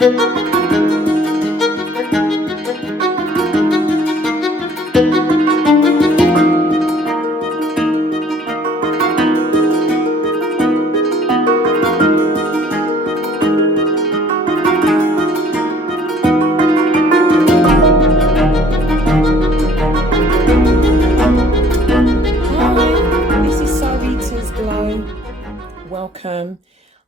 This is Syrita's Glow. Welcome.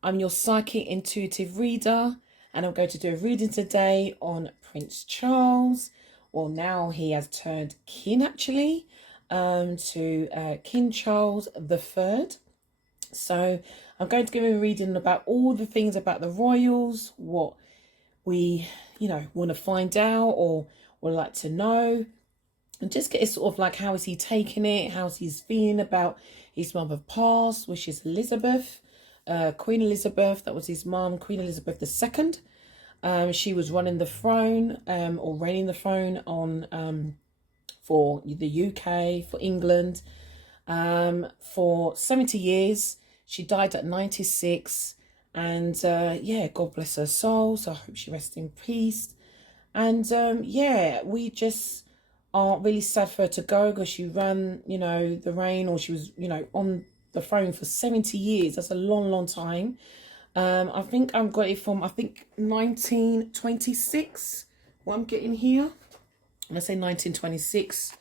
I'm your psychic intuitive reader, and I'm going to do a reading today on Prince Charles. Well, now he has turned king actually, to King Charles III. So I'm going to give him a reading about all the things about the royals, what we, want to find out or would like to know. And just get sort of like, how is he taking it? How's he feeling about his mother passed, which is Elizabeth, Queen Elizabeth. That was his mum, Queen Elizabeth II. She was running the throne, or reigning the throne on for the UK, for England, for 70 years. She died at 96, and God bless her soul. So I hope she rests in peace. And we just are really sad for her to go, because she ran, the reign, or she was, on the throne for 70 years. That's a long, long time. I think I've got it from, 1926, what I'm getting here. Let's say 1926.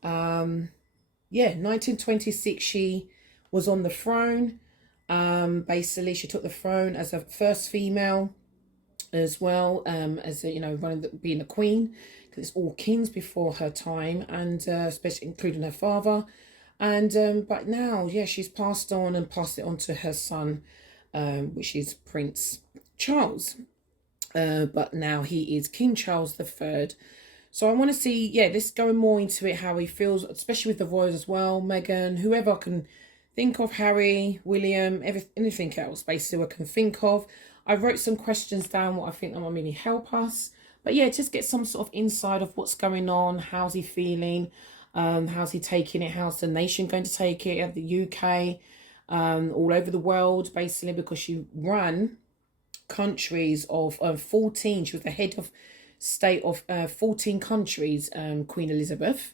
1926, she was on the throne. Basically, she took the throne as a first female as well, as being a queen, because it's all kings before her time, and especially including her father. And but now, she's passed on and passed it on to her son, which is Prince Charles. But now he is King Charles III. So I want to see, let's go more into it, how he feels, especially with the royals as well, Meghan, whoever I can think of, Harry, William, anything else basically I can think of. I wrote some questions down, what I think that might really help us. But just get some sort of insight of what's going on, how's he feeling, how's he taking it, how's the nation going to take it, at the UK, all over the world, basically, because she ran countries of 14. She was the head of state of 14 countries, Queen Elizabeth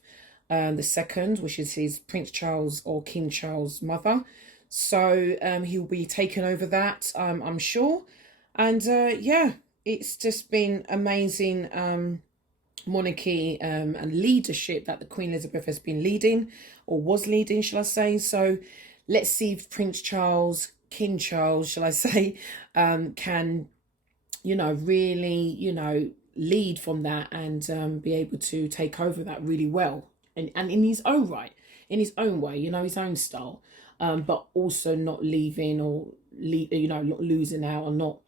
the second, which is his Prince Charles or King Charles' mother. So he'll be taking over that, I'm sure. And it's just been amazing monarchy and leadership that the Queen Elizabeth has been leading, or was leading, shall I say. So let's see if Prince Charles, King Charles, shall I say, can, really, lead from that, and be able to take over that really well. And in his own right, in his own way, his own style. But also not leaving or, not losing out, or not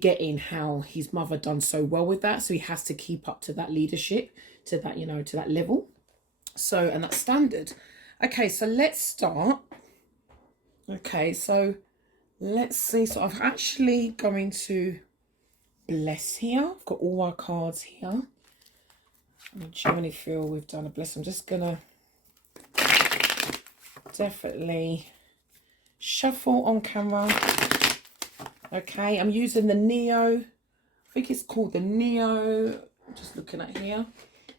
getting how his mother done so well with that. So he has to keep up to that leadership, to that, to that level. So, and that standard. Okay, so let's start. Okay, so let's see. So I'm actually going to bless here. I've got all our cards here. I genuinely feel we've done a bless. I'm just gonna definitely shuffle on camera. Okay, I'm using the Neo, I think it's called the Neo, I'm just looking at here,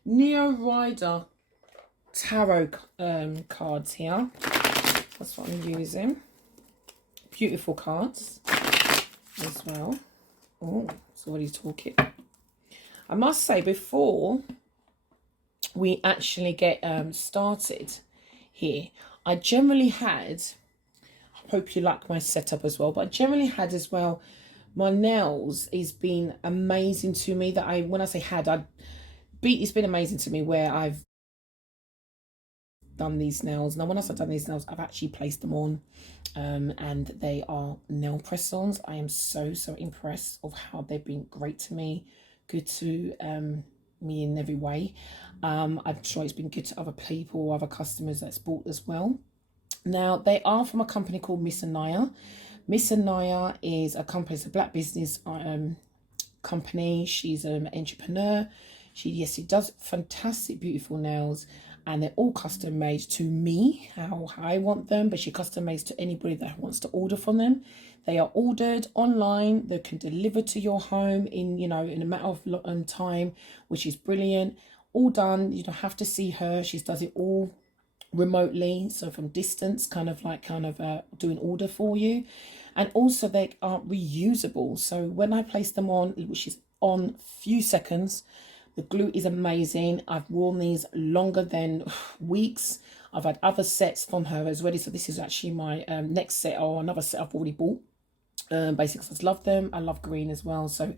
Neo Rider tarot cards here. That's what I'm using. Beautiful cards as well. Oh, it's already talking. I must say, before we actually get started here, I generally had, I hope you like my setup as well, but I generally had as well, my nails has been amazing to me. That when I say had, it's been amazing to me where I've done these nails. Now when I say done these nails, I've actually placed them on, and they are nail press-ons. I am so impressed of how they've been great to me, good to me in every way. I'm sure it's been good to other people, other customers that's bought as well. Now they are from a company called Miss Anaya. Miss Anaya is a company, it's a black business company. She's an entrepreneur. She does fantastic, beautiful nails, and they're all custom made to me, how I want them, but she custom made to anybody that wants to order from them. They are ordered online. They can deliver to your home in, you know, in a matter of time, which is brilliant. All done. You don't have to see her. She does it all remotely, so from distance, kind of doing order for you. And also they are reusable, so when I place them on, which is on few seconds, the glue is amazing. I've worn these longer than weeks. I've had other sets from her as well, so this is actually my next set, or another set I've already bought, basically because I love them. I love green as well, so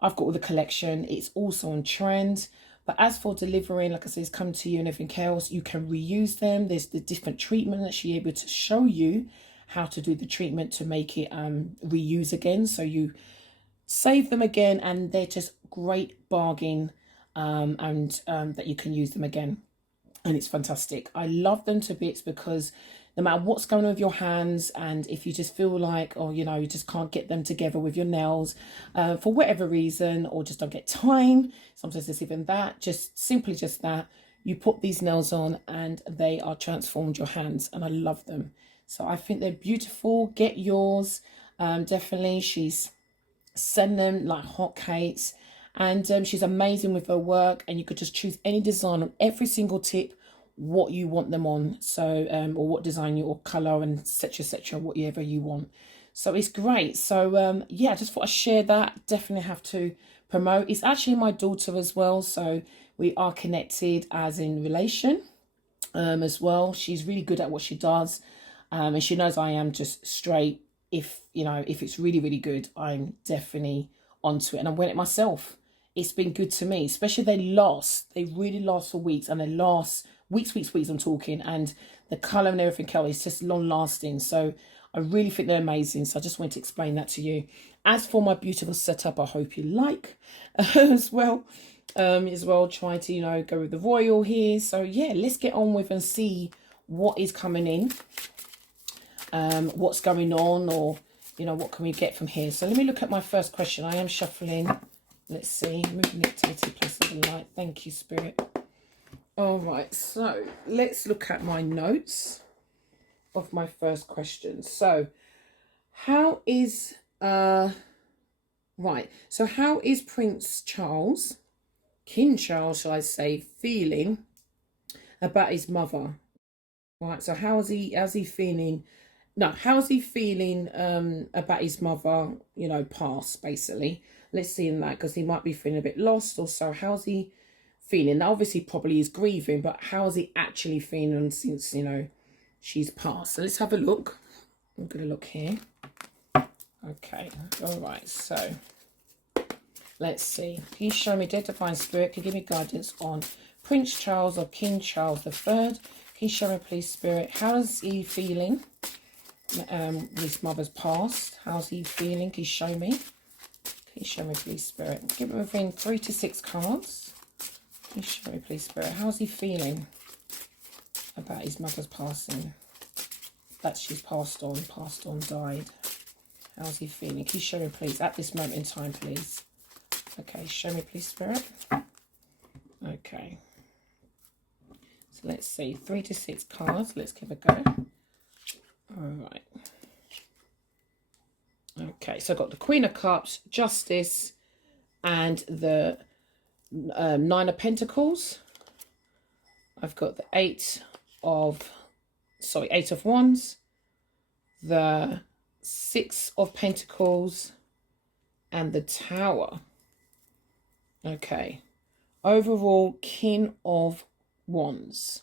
I've got all the collection. It's also on trend. But as for delivering, like I said, it's come to you and everything else, you can reuse them. There's the different treatment that she's able to show you how to do the treatment to make it reuse again. So you save them again, and they're just great bargain, that you can use them again. And it's fantastic. I love them to bits, because no matter what's going on with your hands, and if you just feel like, or you know, you just can't get them together with your nails for whatever reason, or just don't get time, sometimes it's even that, just simply just that, you put these nails on and they are transformed your hands, and I love them. So I think they're beautiful. Get yours. Definitely. She's send them like hotcakes, and she's amazing with her work, and you could just choose any design on every single tip, what you want them on, so or what design you, or color, and etc, whatever you want. So it's great. So yeah, I just thought I'd share that. Definitely have to promote. It's actually my daughter as well, so we are connected as in relation as well. She's really good at what she does, and she knows I am just straight. If you know, if it's really, really good, I'm definitely onto it, and I'm wearing it myself. It's been good to me, especially they really last for weeks, and they last weeks, I'm talking, and the colour and everything else is just long lasting. So I really think they're amazing. So I just wanted to explain that to you. As for my beautiful setup, I hope you like as well. Trying to, you know, go with the royal here. So yeah, let's get on with and see what is coming in, what's going on, or you know, what can we get from here. So let me look at my first question. I am shuffling. Let's see, moving activity plus of the light. Thank you, Spirit. All right, so let's look at my notes of my first question. So how is so how is Prince Charles, King Charles shall I say, feeling about his mother? Right, so how's he feeling? No, how's he feeling about his mother, you know, past, basically. Let's see in that, because he might be feeling a bit lost or so. How's he feeling? Now, obviously, probably he's grieving, but how's he actually feeling since, you know, she's passed? So let's have a look. I'm going to look here. Okay, all right, so let's see. Please show me, dear Divine Spirit, can give me guidance on Prince Charles or King Charles III. Please show me, please, Spirit, how's he feeling? His mother's passed. How's he feeling? Can you show me? Please show me, please, Spirit. Give me within 3 to 6 cards. Please show me, please, Spirit. How's he feeling about his mother's passing? That she's passed on, died. How's he feeling? Can you show me, please, at this moment in time, please? Okay, show me, please, Spirit. Okay. So let's see. 3 to 6 cards. Let's give a go. All right. Okay, so I've got the Queen of Cups, Justice, and the Nine of Pentacles. I've got the Eight of Wands, the Six of Pentacles, and the Tower. Okay, overall, King of Wands.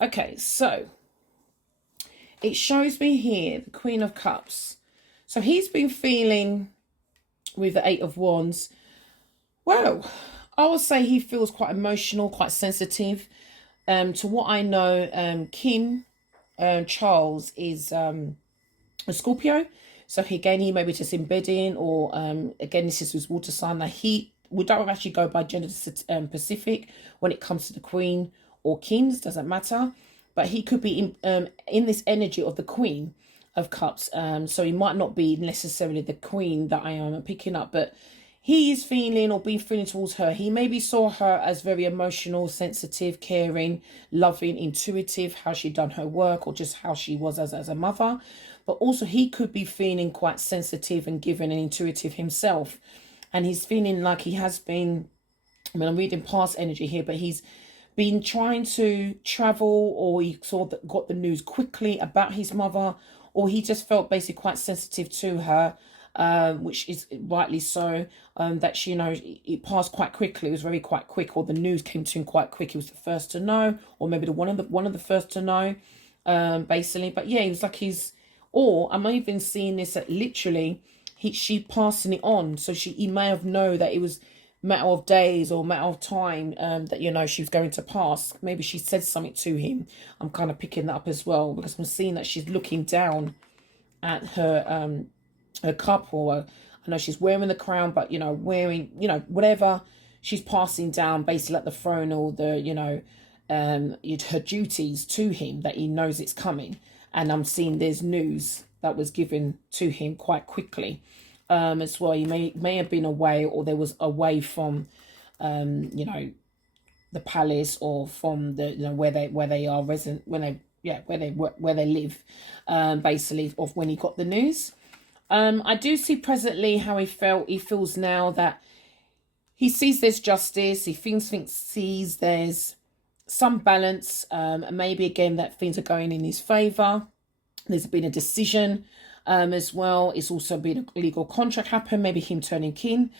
Okay, so it shows me here the Queen of Cups. So he's been feeling with the Eight of Wands. Well, I would say he feels quite emotional, quite sensitive. To what I know, King Charles is a Scorpio. So again, he may be just embedding, or again, this is his water sign. That we don't actually go by gender specific when it comes to the Queen or Kings, doesn't matter. But he could be in this energy of the Queen of Cups. So he might not be necessarily the Queen that I am picking up, but he is feeling or been feeling towards her. He maybe saw her as very emotional, sensitive, caring, loving, intuitive, how she'd done her work, or just how she was as a mother. But also he could be feeling quite sensitive and giving and intuitive himself. And he's feeling like he has been, I mean, I'm reading past energy here, but he's been trying to travel, or he got the news quickly about his mother, or he just felt basically quite sensitive to her, which is rightly so. That she, it passed quite quickly. It was very quite quick, or the news came to him quite quick. He was the first to know, or maybe one of the first to know, basically. But yeah, it was like or I'm even seeing this that literally she passing it on. So he may have known that it was matter of days or matter of time, that she was going to pass. Maybe she said something to him. I'm kind of picking that up as well, because I'm seeing that she's looking down at her cup, or I know she's wearing the crown, but wearing whatever she's passing down, basically at the throne, or the her duties to him, that he knows it's coming. And I'm seeing there's news that was given to him quite quickly, as well. He may have been away, or there was away from the palace, or from the where they are resident, where they live, basically, of when he got the news. I do see presently how he felt. He feels now that he sees there's justice. He sees there's some balance. Maybe again that things are going in his favour. There's been a decision, as well. It's also been a legal contract happen. Maybe him turning king,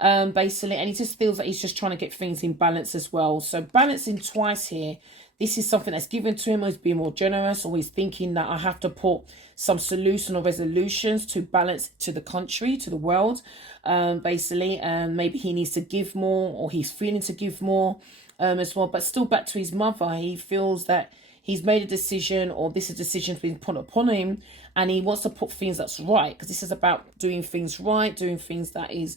basically, and he just feels that he's just trying to get things in balance as well. So balancing twice here. This is something that's given to him, or he's being more generous, or he's thinking that I have to put some solution or resolutions to balance to the country, to the world, basically. Maybe he needs to give more, or he's feeling to give more, as well. But still back to his mother, he feels that he's made a decision, or this decision's been put upon him, and he wants to put things that's right, because this is about doing things right, doing things that is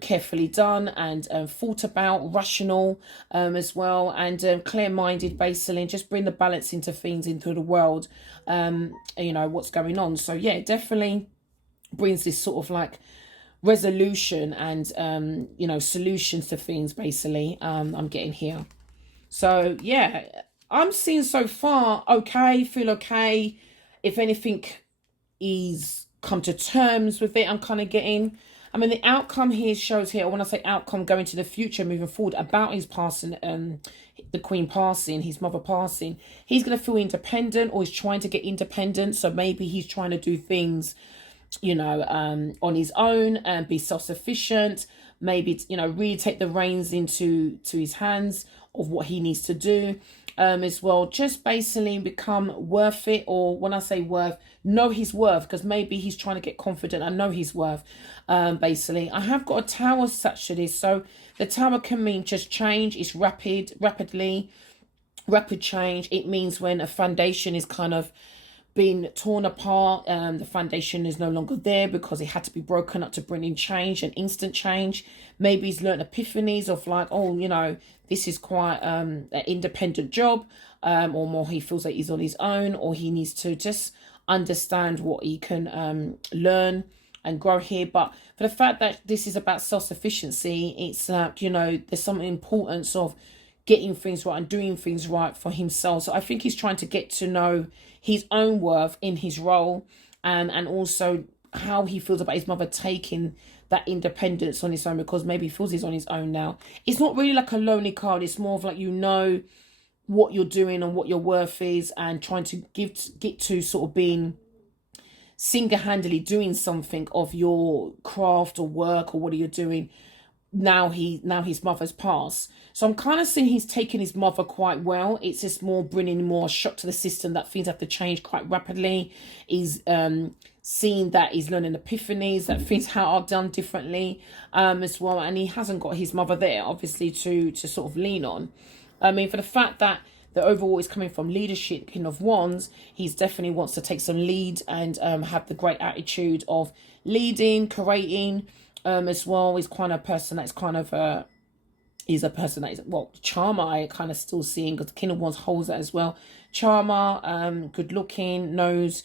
carefully done, and thought about, rational, as well, and clear-minded, basically, and just bring the balance into things, into the world, what's going on. So yeah, definitely brings this sort of like resolution and solutions to things, basically. I'm getting here. So yeah, I'm seeing so far okay, feel okay. If anything, he's come to terms with it. I'm kind of getting, I mean, the outcome here shows here, when I say outcome, going to the future, moving forward, about his passing, the Queen passing, his mother passing, he's going to feel independent, or he's trying to get independent. So maybe he's trying to do things, on his own, and be self-sufficient. Maybe, really take the reins into his hands of what he needs to do, as well. Just basically become worth it, or when I say worth, know his worth, because maybe he's trying to get confident and know his worth. Basically, I have got a tower attached to this, so the tower can mean just change. It's rapid change. It means when a foundation is kind of been torn apart, the foundation is no longer there because it had to be broken up to bring in change and instant change. Maybe he's learned epiphanies of like, oh, this is quite an independent job, or more he feels like he's on his own, or he needs to just understand what he can learn and grow here. But for the fact that this is about self-sufficiency, it's like, there's some importance of getting things right and doing things right for himself. So I think he's trying to get to know his own worth in his role, and also how he feels about his mother taking that independence on his own, because maybe he feels he's on his own now. It's not really like a lonely card. It's more of like, what you're doing and what your worth is, and trying to get to sort of being single-handedly doing something of your craft or work, or what are you doing now his mother's passed. So I'm kind of seeing he's taken his mother quite well. It's just more bringing more shock to the system, that things have to change quite rapidly. He's seeing that he's learning epiphanies, that things are done differently, as well, and he hasn't got his mother there, obviously, to sort of lean on. I mean, for the fact that the overall is coming from leadership, King of Wands, he's definitely wants to take some lead and have the great attitude of leading, creating, as well. He's kind of a person that's kind of he's a person that is, charmer, I kind of still seeing, because the King of Wands holds that as well. Charmer, good looking, knows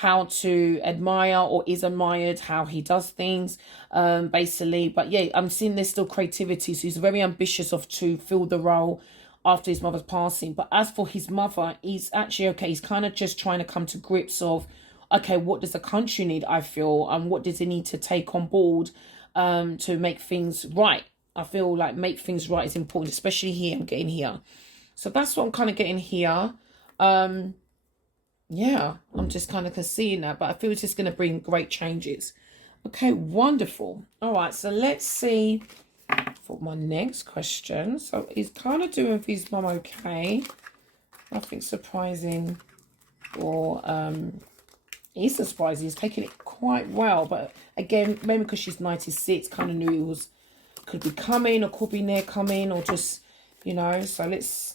how to admire or is admired, how he does things, basically. But yeah, I'm seeing there's still creativity. So he's very ambitious to fill the role after his mother's passing. But as for his mother, he's actually okay. He's kind of just trying to come to grips of, okay, what does the country need, I feel, and what does he need to take on board to make things right. I feel like make things right is important, especially here. I'm getting here. So that's what I'm kind of getting here. Yeah, I'm just kind of seeing that, but I feel it's just going to bring great changes. Okay, wonderful. All right, so let's see for my next question. So he's kind of doing with his mum okay. Nothing surprising, or he's surprised. He's taking it quite well, but again, maybe because she's 96, kind of knew it could be coming or could be near coming, or just, you know. So let's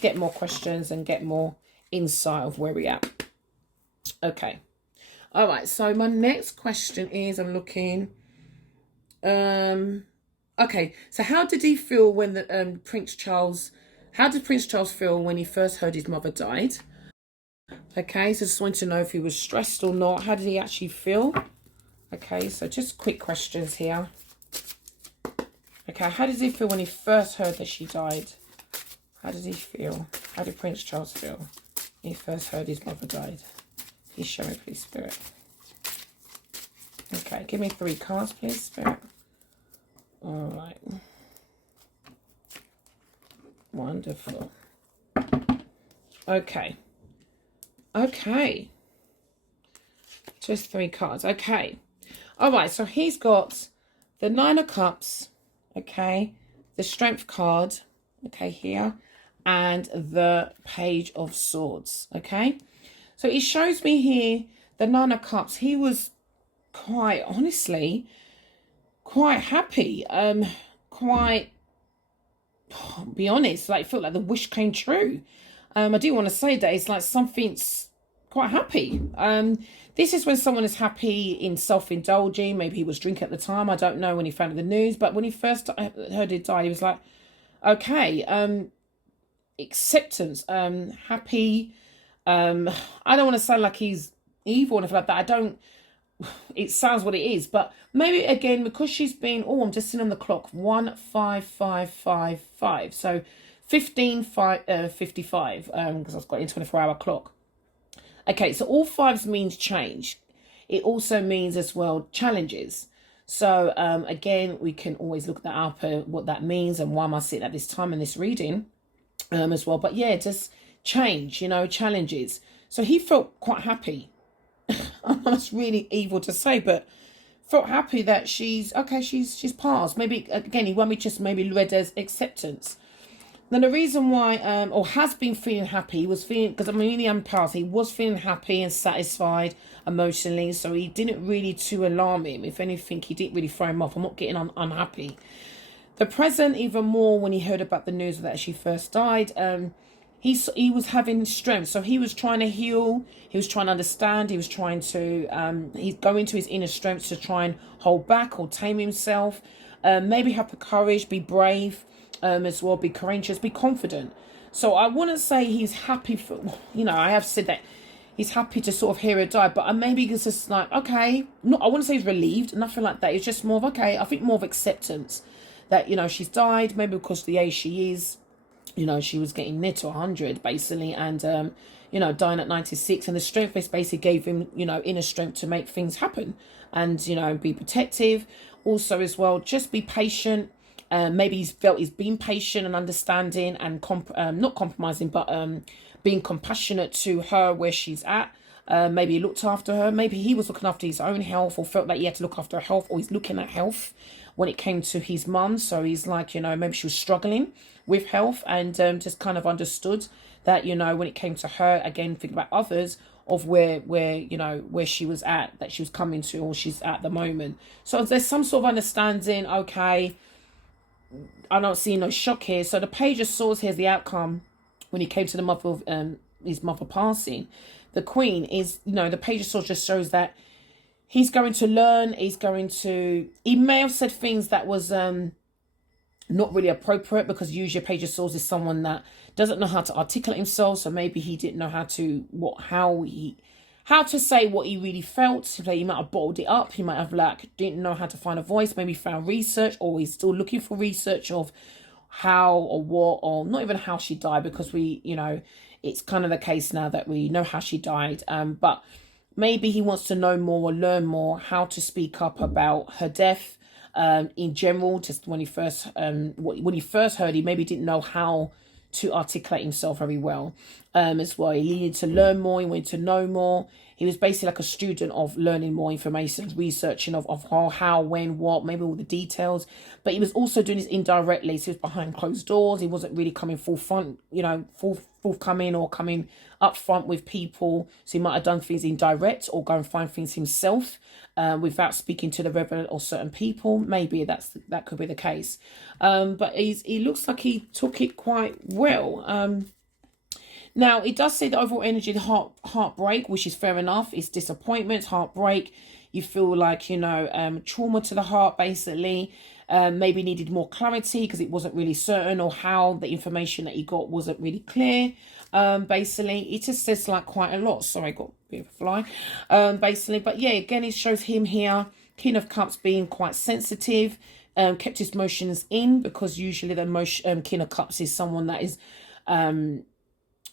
get more questions and get more insight of where we're at. Okay. All right. So my next question is, I'm looking. Okay. So how did he feel when the Prince Charles? How did Prince Charles feel when he first heard his mother died? Okay. So just wanted to know if he was stressed or not. How did he actually feel? Okay. So just quick questions here. Okay. How did he feel when he first heard that she died? How did he feel? How did Prince Charles feel when he first heard his mother died? Please show me, please, Spirit. Okay, give me 3 cards, please, Spirit. All right. Wonderful. Okay. Okay. Just 3 cards. Okay. All right, so he's got the 9 of Cups, okay, the Strength card, okay, here, and the Page of Swords, okay. So he shows me here the 9 of Cups. He was quite, honestly, quite happy. Quite, be honest, like, felt like the wish came true. I do want to say that it's like something's quite happy. This is when someone is happy in self-indulging. Maybe he was drinking at the time. I don't know when he found the news. But when he first heard it die, he was like, okay, acceptance, happy. I don't want to sound like he's evil or anything like that. It sounds what it is, but maybe again, because she's been, I'm just seeing on the clock, 15555. So 15:55, because I've got a 24-hour clock. Okay, so all 5s means change. It also means as well challenges. So again, we can always look that up, what that means and why am I sitting at this time in this reading as well. But yeah, just change, you know, challenges. So he felt quite happy. That's really evil to say, but felt happy that she's passed. Maybe again, he want me just maybe read as acceptance. Then the reason why, or has been feeling happy, was feeling, because I mean, the empath, he was feeling happy and satisfied emotionally, so he didn't really to alarm him. If anything, he didn't really throw him off. I'm not getting unhappy. The present, even more when he heard about the news that she first died, he was having strength, so he was trying to heal, he was trying to understand, he was trying to he's going to his inner strength to try and hold back or tame himself, maybe have the courage, be brave, as well, be courageous, be confident. So I wouldn't say he's happy for, you know, I have said that he's happy to sort of hear her die, but maybe it's just like, okay, I wouldn't say he's relieved, nothing like that. It's just more of, okay, I think more of acceptance that, you know, she's died, maybe because of the age she is. You know, she was getting near to 100 basically, and you know, dying at 96, and the strength basically gave him, you know, inner strength to make things happen, and, you know, be protective. Also as well, just be patient. Maybe he's felt he's been patient and understanding and not compromising, but being compassionate to her where she's at. Maybe he looked after her. Maybe he was looking after his own health, or felt like he had to look after her health, or he's looking at health when it came to his mum. So he's like, you know, maybe she was struggling with health, and just kind of understood that, you know, when it came to her, again, think about others, of where you know, where she was at, that she was coming to, or she's at the moment. So there's some sort of understanding. Okay, I don't see no shock here. So the Page of Swords here is the outcome when he came to the mother of his mother passing. The Queen is, you know, the Page of Swords just shows that he's going to learn. He may have said things that was not really appropriate, because usually a Page of Swords is someone that doesn't know how to articulate himself. So maybe he didn't know how how to say what he really felt. So he might have bottled it up. He might have didn't know how to find a voice. Maybe found research, or he's still looking for research of how or what, or not even how she died, because it's kind of the case now that we know how she died. But maybe he wants to know more or learn more how to speak up about her death. In general, just when he first heard, he maybe didn't know how to articulate himself very well. As well, he needed to learn more. He wanted to know more. He was basically like a student of learning more information, researching of how, when, what, maybe all the details. But he was also doing this indirectly. So he was behind closed doors. He wasn't really coming forthcoming or coming up front with people. So he might have done things indirect, or go and find things himself without speaking to the reverend or certain people. Maybe that could be the case. But he looks like he took it quite well. Now, it does say the overall energy, the heartbreak, which is fair enough. It's disappointment, heartbreak. You feel like, trauma to the heart, basically. Maybe needed more clarity because it wasn't really certain, or how the information that he got wasn't really clear. Basically, it just says like quite a lot. Sorry, I got a bit of a fly. Basically, but yeah, again, it shows him here, King of Cups, being quite sensitive, kept his emotions in, because usually the King of Cups is someone that is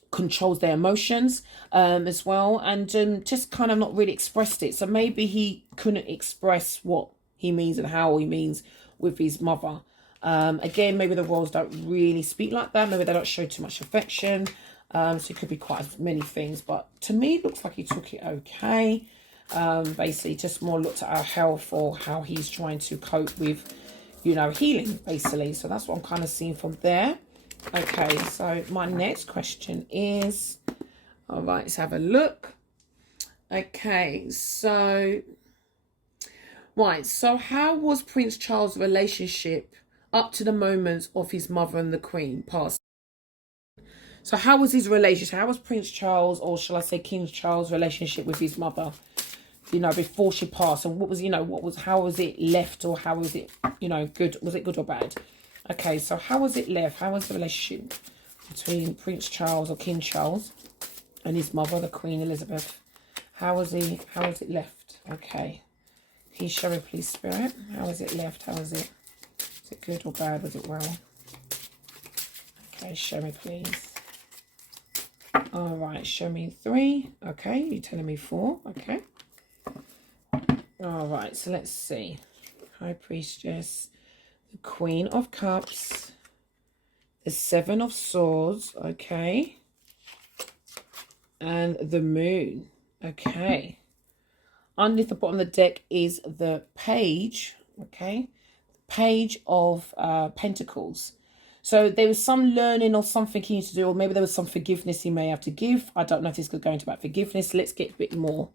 controls their emotions as well, and just kind of not really expressed it. So maybe he couldn't express what he means and how he means with his mother. Again, maybe the royals don't really speak like that. Maybe they don't show too much affection. So it could be quite many things, but to me it looks like he took it okay. Basically just more looked at our health, or how he's trying to cope with healing, basically. So that's what I'm kind of seeing from there. Okay, so my next question is, all right, let's have a look. Okay, so how was Prince Charles' relationship up to the moment of his mother and the Queen passing? So how was his relationship? How was Prince Charles, or shall I say King Charles' relationship with his mother, before she passed? And how was it left, or how was it, good? Was it good or bad? Okay, so how was it left? How was the relationship between Prince Charles, or King Charles, and his mother, the Queen Elizabeth? How was it left? Okay. Can you show me, please, Spirit? How was it left? How was it? Was it good or bad? Was it well? Okay, show me, please. All right, show me 3. Okay, you're telling me 4. Okay. All right, so let's see. High Priestess, the Queen of Cups, the 7 of Swords, okay, and the Moon, okay. Underneath the bottom of the deck is the Page, okay, Page of Pentacles. So there was some learning or something he needs to do, or maybe there was some forgiveness he may have to give. I don't know if this could go into about forgiveness. Let's get a bit more.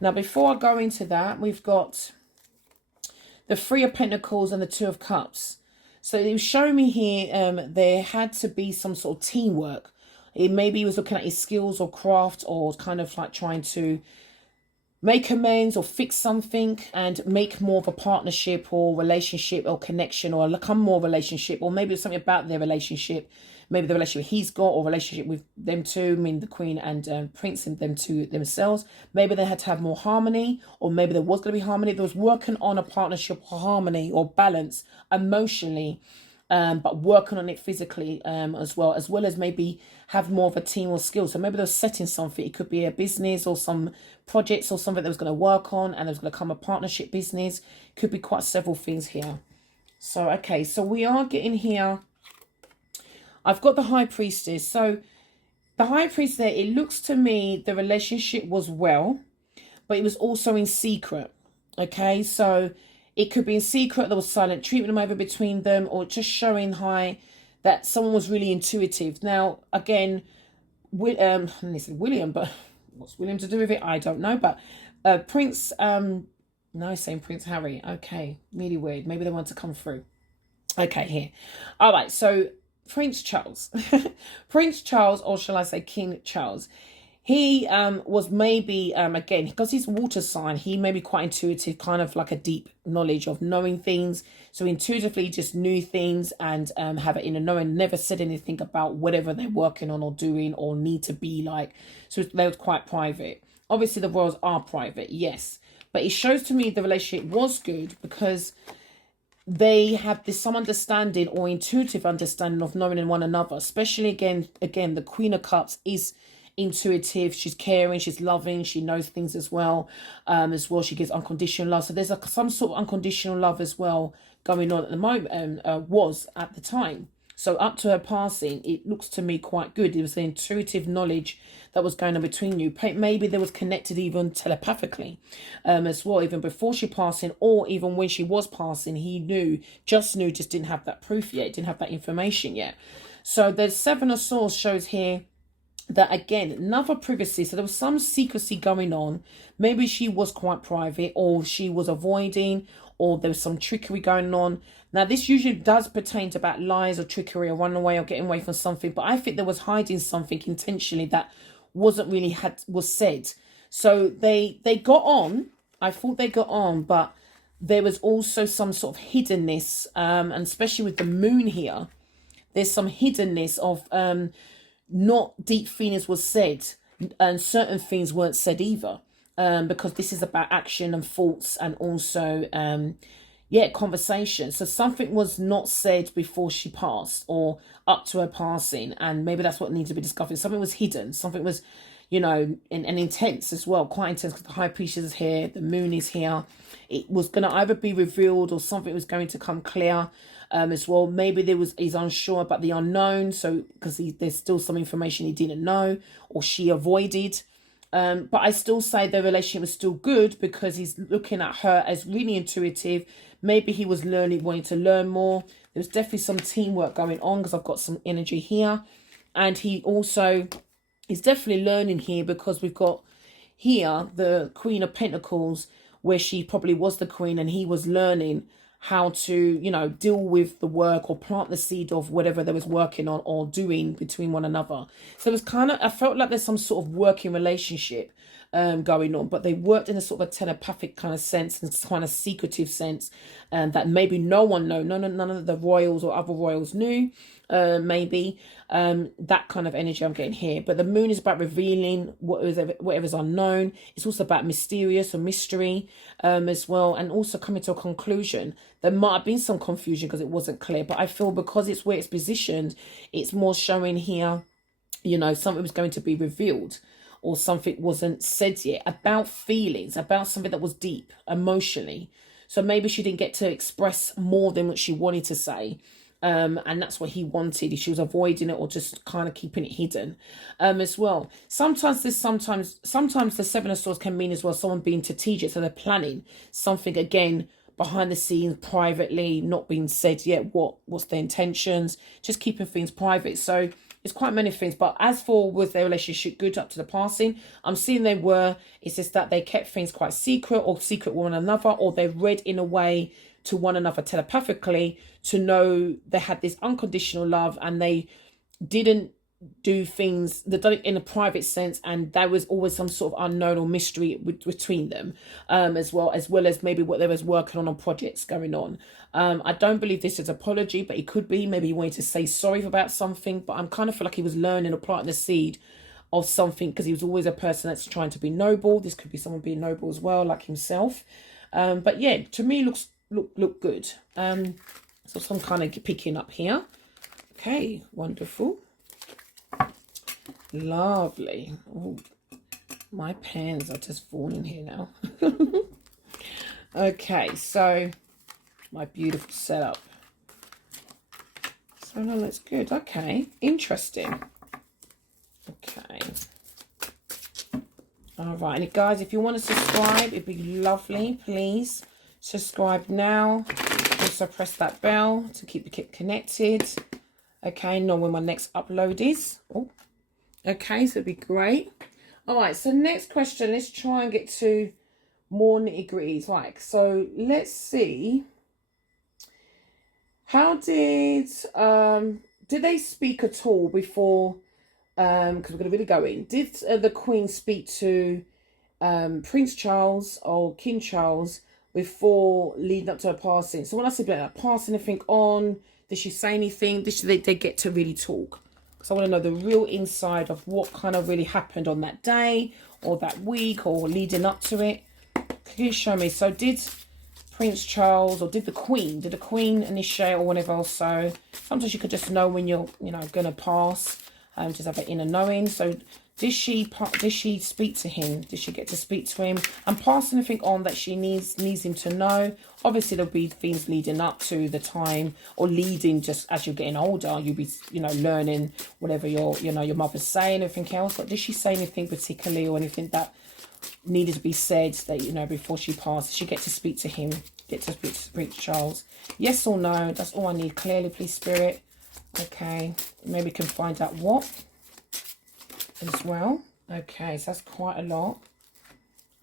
Now, before I go into that, we've got the 3 of Pentacles and the 2 of Cups. So it was showing me here there had to be some sort of teamwork. Maybe he was looking at his skills or craft, or kind of like trying to make amends or fix something and make more of a partnership or relationship or connection, or become more relationship, or maybe it's something about their relationship, maybe the relationship he's got, or relationship with them two, I mean the Queen and Prince, and them two themselves. Maybe they had to have more harmony, or maybe there was going to be harmony. There was working on a partnership or harmony or balance emotionally, but working on it physically as well as maybe have more of a team or skill. So maybe they're setting something. It could be a business or some projects or something that was going to work on, and there's going to come a partnership business. Could be quite several things here. So, okay, so we are getting here. I've got the High Priestess. So the High Priestess there, it looks to me the relationship was well, but it was also in secret. Okay, so it could be in secret. There was silent treatment over between them, or just showing that someone was really intuitive. Now, again, they said William, but what's William to do with it? I don't know. But Prince, no, saying Prince Harry. Okay, really weird. Maybe they want to come through. Okay, here. All right, so Prince Charles. Prince Charles, or shall I say King Charles. He was maybe, again, because he's water sign, he may be quite intuitive, kind of like a deep knowledge of knowing things. So intuitively just knew things and have it in a knowing, never said anything about whatever they're working on or doing or need to be like. So they were quite private. obviously the royals are private, yes. But it shows to me the relationship was good because they have this some understanding or intuitive understanding of knowing one another. Especially again, the Queen of Cups is intuitive, she's caring, she's loving, she knows things as well. She gives unconditional love. So there's some sort of unconditional love as well going on at the moment, was at the time. So up to her passing, it looks to me quite good. It was the intuitive knowledge that was going on between you. Maybe there was connected even telepathically as well, even before she passing, or even when she was passing, he just didn't have that proof yet, didn't have that information yet. So the Seven of Swords shows here that, again, another privacy. So there was some secrecy going on. Maybe she was quite private, or she was avoiding, or there was some trickery going on. Now, this usually does pertain to about lies or trickery or running away or getting away from something. But I think there was hiding something intentionally that wasn't really was said. So they got on. I thought they got on, but there was also some sort of hiddenness, and especially with the moon here, there's some hiddenness of not deep feelings was said, and certain things weren't said either, because this is about action and thoughts, and also conversation. So something was not said before she passed or up to her passing, and maybe that's what needs to be discovered. Something was hidden, something was, and intense as well, quite intense, because the High Priestess is here, the moon is here. It was going to either be revealed or something was going to come clear as well. Maybe he's unsure about the unknown, so because there's still some information he didn't know or she avoided. But I still say the relationship was still good because he's looking at her as really intuitive. Maybe he was wanting to learn more. There's definitely some teamwork going on because I've got some energy here. And he also is definitely learning here because we've got here the Queen of Pentacles, where she probably was the queen, and he was learning how to, deal with the work or plant the seed of whatever they was working on or doing between one another. So it was I felt like there's some sort of working relationship going on, but they worked in a sort of a telepathic kind of sense and kind of secretive sense, that maybe no one knew, none of the royals or other royals knew, maybe, that kind of energy I'm getting here. But the moon is about revealing whatever's unknown. It's also about mysterious or mystery as well, and also coming to a conclusion. There might have been some confusion because it wasn't clear, but I feel because it's where it's positioned, it's more showing here, something was going to be revealed, or something wasn't said yet about feelings, about something that was deep emotionally. So maybe she didn't get to express more than what she wanted to say. And that's what he wanted. She was avoiding it or just kind of keeping it hidden as well. Sometimes the Seven of Swords can mean as well someone being strategic. So they're planning something, again, behind the scenes, privately, not being said yet. What's their intentions? Just keeping things private. So it's quite many things. But as for was their relationship good up to the passing, I'm seeing they were. It's just that they kept things quite secret, or secret one another, or they read in a way to one another telepathically to know they had this unconditional love, and they didn't do things, they done it in a private sense, and there was always some sort of unknown or mystery between them, as well as maybe what they was working on projects going on. I don't believe this is apology, but it could be. Maybe he wanted to say sorry about something, but I'm kind of feel like he was learning or planting the seed of something, because he was always a person that's trying to be noble. This could be someone being noble as well, like himself. But yeah, to me look good. So some kind of picking up here. Okay, wonderful. Lovely. Oh, my pens are just falling here now. Okay, so my beautiful setup. So no, that's good. Okay, interesting. Okay. All right, and guys, if you want to subscribe, it'd be lovely. Please subscribe now. Also press that bell to keep connected. Okay, know when my next upload is. Oh, okay, so it'd be great. All right, so next question. Let's try and get to more nitty-gritties. Like, so let's see. How did they speak at all before? Because we're going to really go in. Did the Queen speak to Prince Charles or King Charles before leading up to her passing? So when I say like passing anything on, did she say anything? Did they get to really talk? because I want to know the real inside of what kind of really happened on that day or that week or leading up to it. Can you show me? So did Prince Charles or did the Queen initiate or whatever else? So sometimes you could just know when you're, you know, going to pass, just have an inner knowing. So did she speak to him? Did she get to speak to him and pass anything on that she needs him to know? Obviously, there'll be things leading up to the time or leading just as you're getting older. You'll be, you know, learning whatever your mother's saying, everything else. But did she say anything particularly or anything that needed to be said that, you know, before she passed? Did she get to speak to him? Get to speak to Prince Charles? Yes or no? That's all I need. Clearly, please, Spirit. Okay. Maybe we can find out what as well. Okay, so that's quite a lot.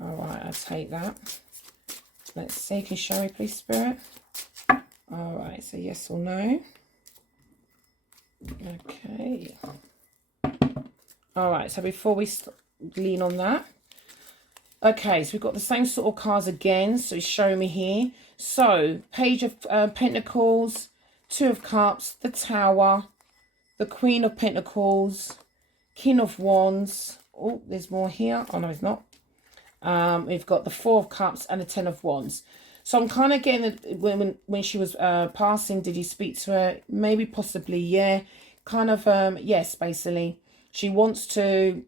All right, I'll take that. Let's see. Can you show me, please, Spirit? All right, so yes or no. Okay. All right, so before we lean on that. Okay, so we've got the same sort of cards again. So it's showing me here. So, Page of Pentacles, Two of Cups, the Tower, the Queen of Pentacles, King of Wands. Oh, there's more here. Oh, no, it's not. We've got the Four of Cups and the Ten of Wands. So I'm kind of getting when she was passing, did you speak to her? Maybe, possibly, yeah. Kind of, yes, basically. She wants to...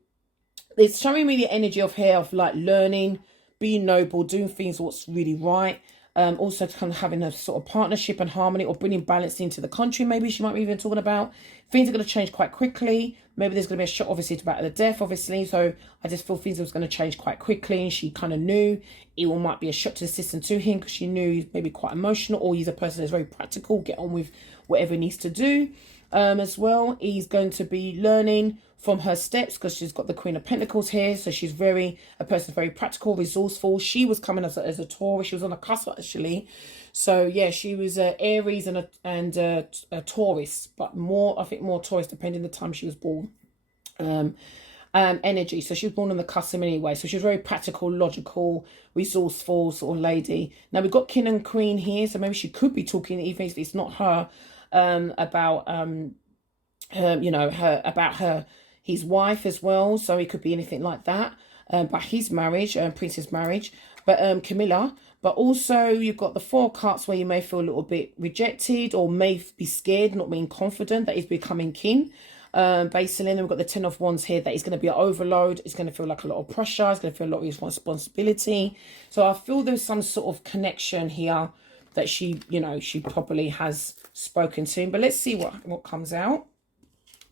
It's showing me the energy of her, of like learning, being noble, doing things what's really right. Also kind of having a sort of partnership and harmony or bringing balance into the country. Maybe she might be even talking about things are going to change quite quickly. Maybe there's going to be a shock, obviously, about the death, obviously. So I just feel things was going to change quite quickly. And she kind of knew it might be a shock to the system to him because she knew he's maybe quite emotional or he's a person that's very practical, get on with whatever he needs to do. As well, he's going to be learning from her steps because she's got the Queen of Pentacles here. So she's a person very practical, resourceful. She was coming as a Taurus. She was on a cusp, actually. So yeah, she was Aries and a Taurus, but I think more Taurus depending on the time she was born. Energy. So she was born on the cusp anyway. So she's very practical, logical, resourceful sort of lady. Now we've got King and Queen here. So maybe she could be talking, even if it's not her, about his wife as well. So it could be anything like that, but his marriage, Prince's marriage, but Camilla. But also you've got the Four of Cups where you may feel a little bit rejected or may be scared, not being confident that he's becoming king. Basically, and we've got the Ten of Wands here that is going to be an overload. It's going to feel like a lot of pressure. It's going to feel a lot of responsibility. So I feel there's some sort of connection here that she probably has spoken to him. But let's see what comes out.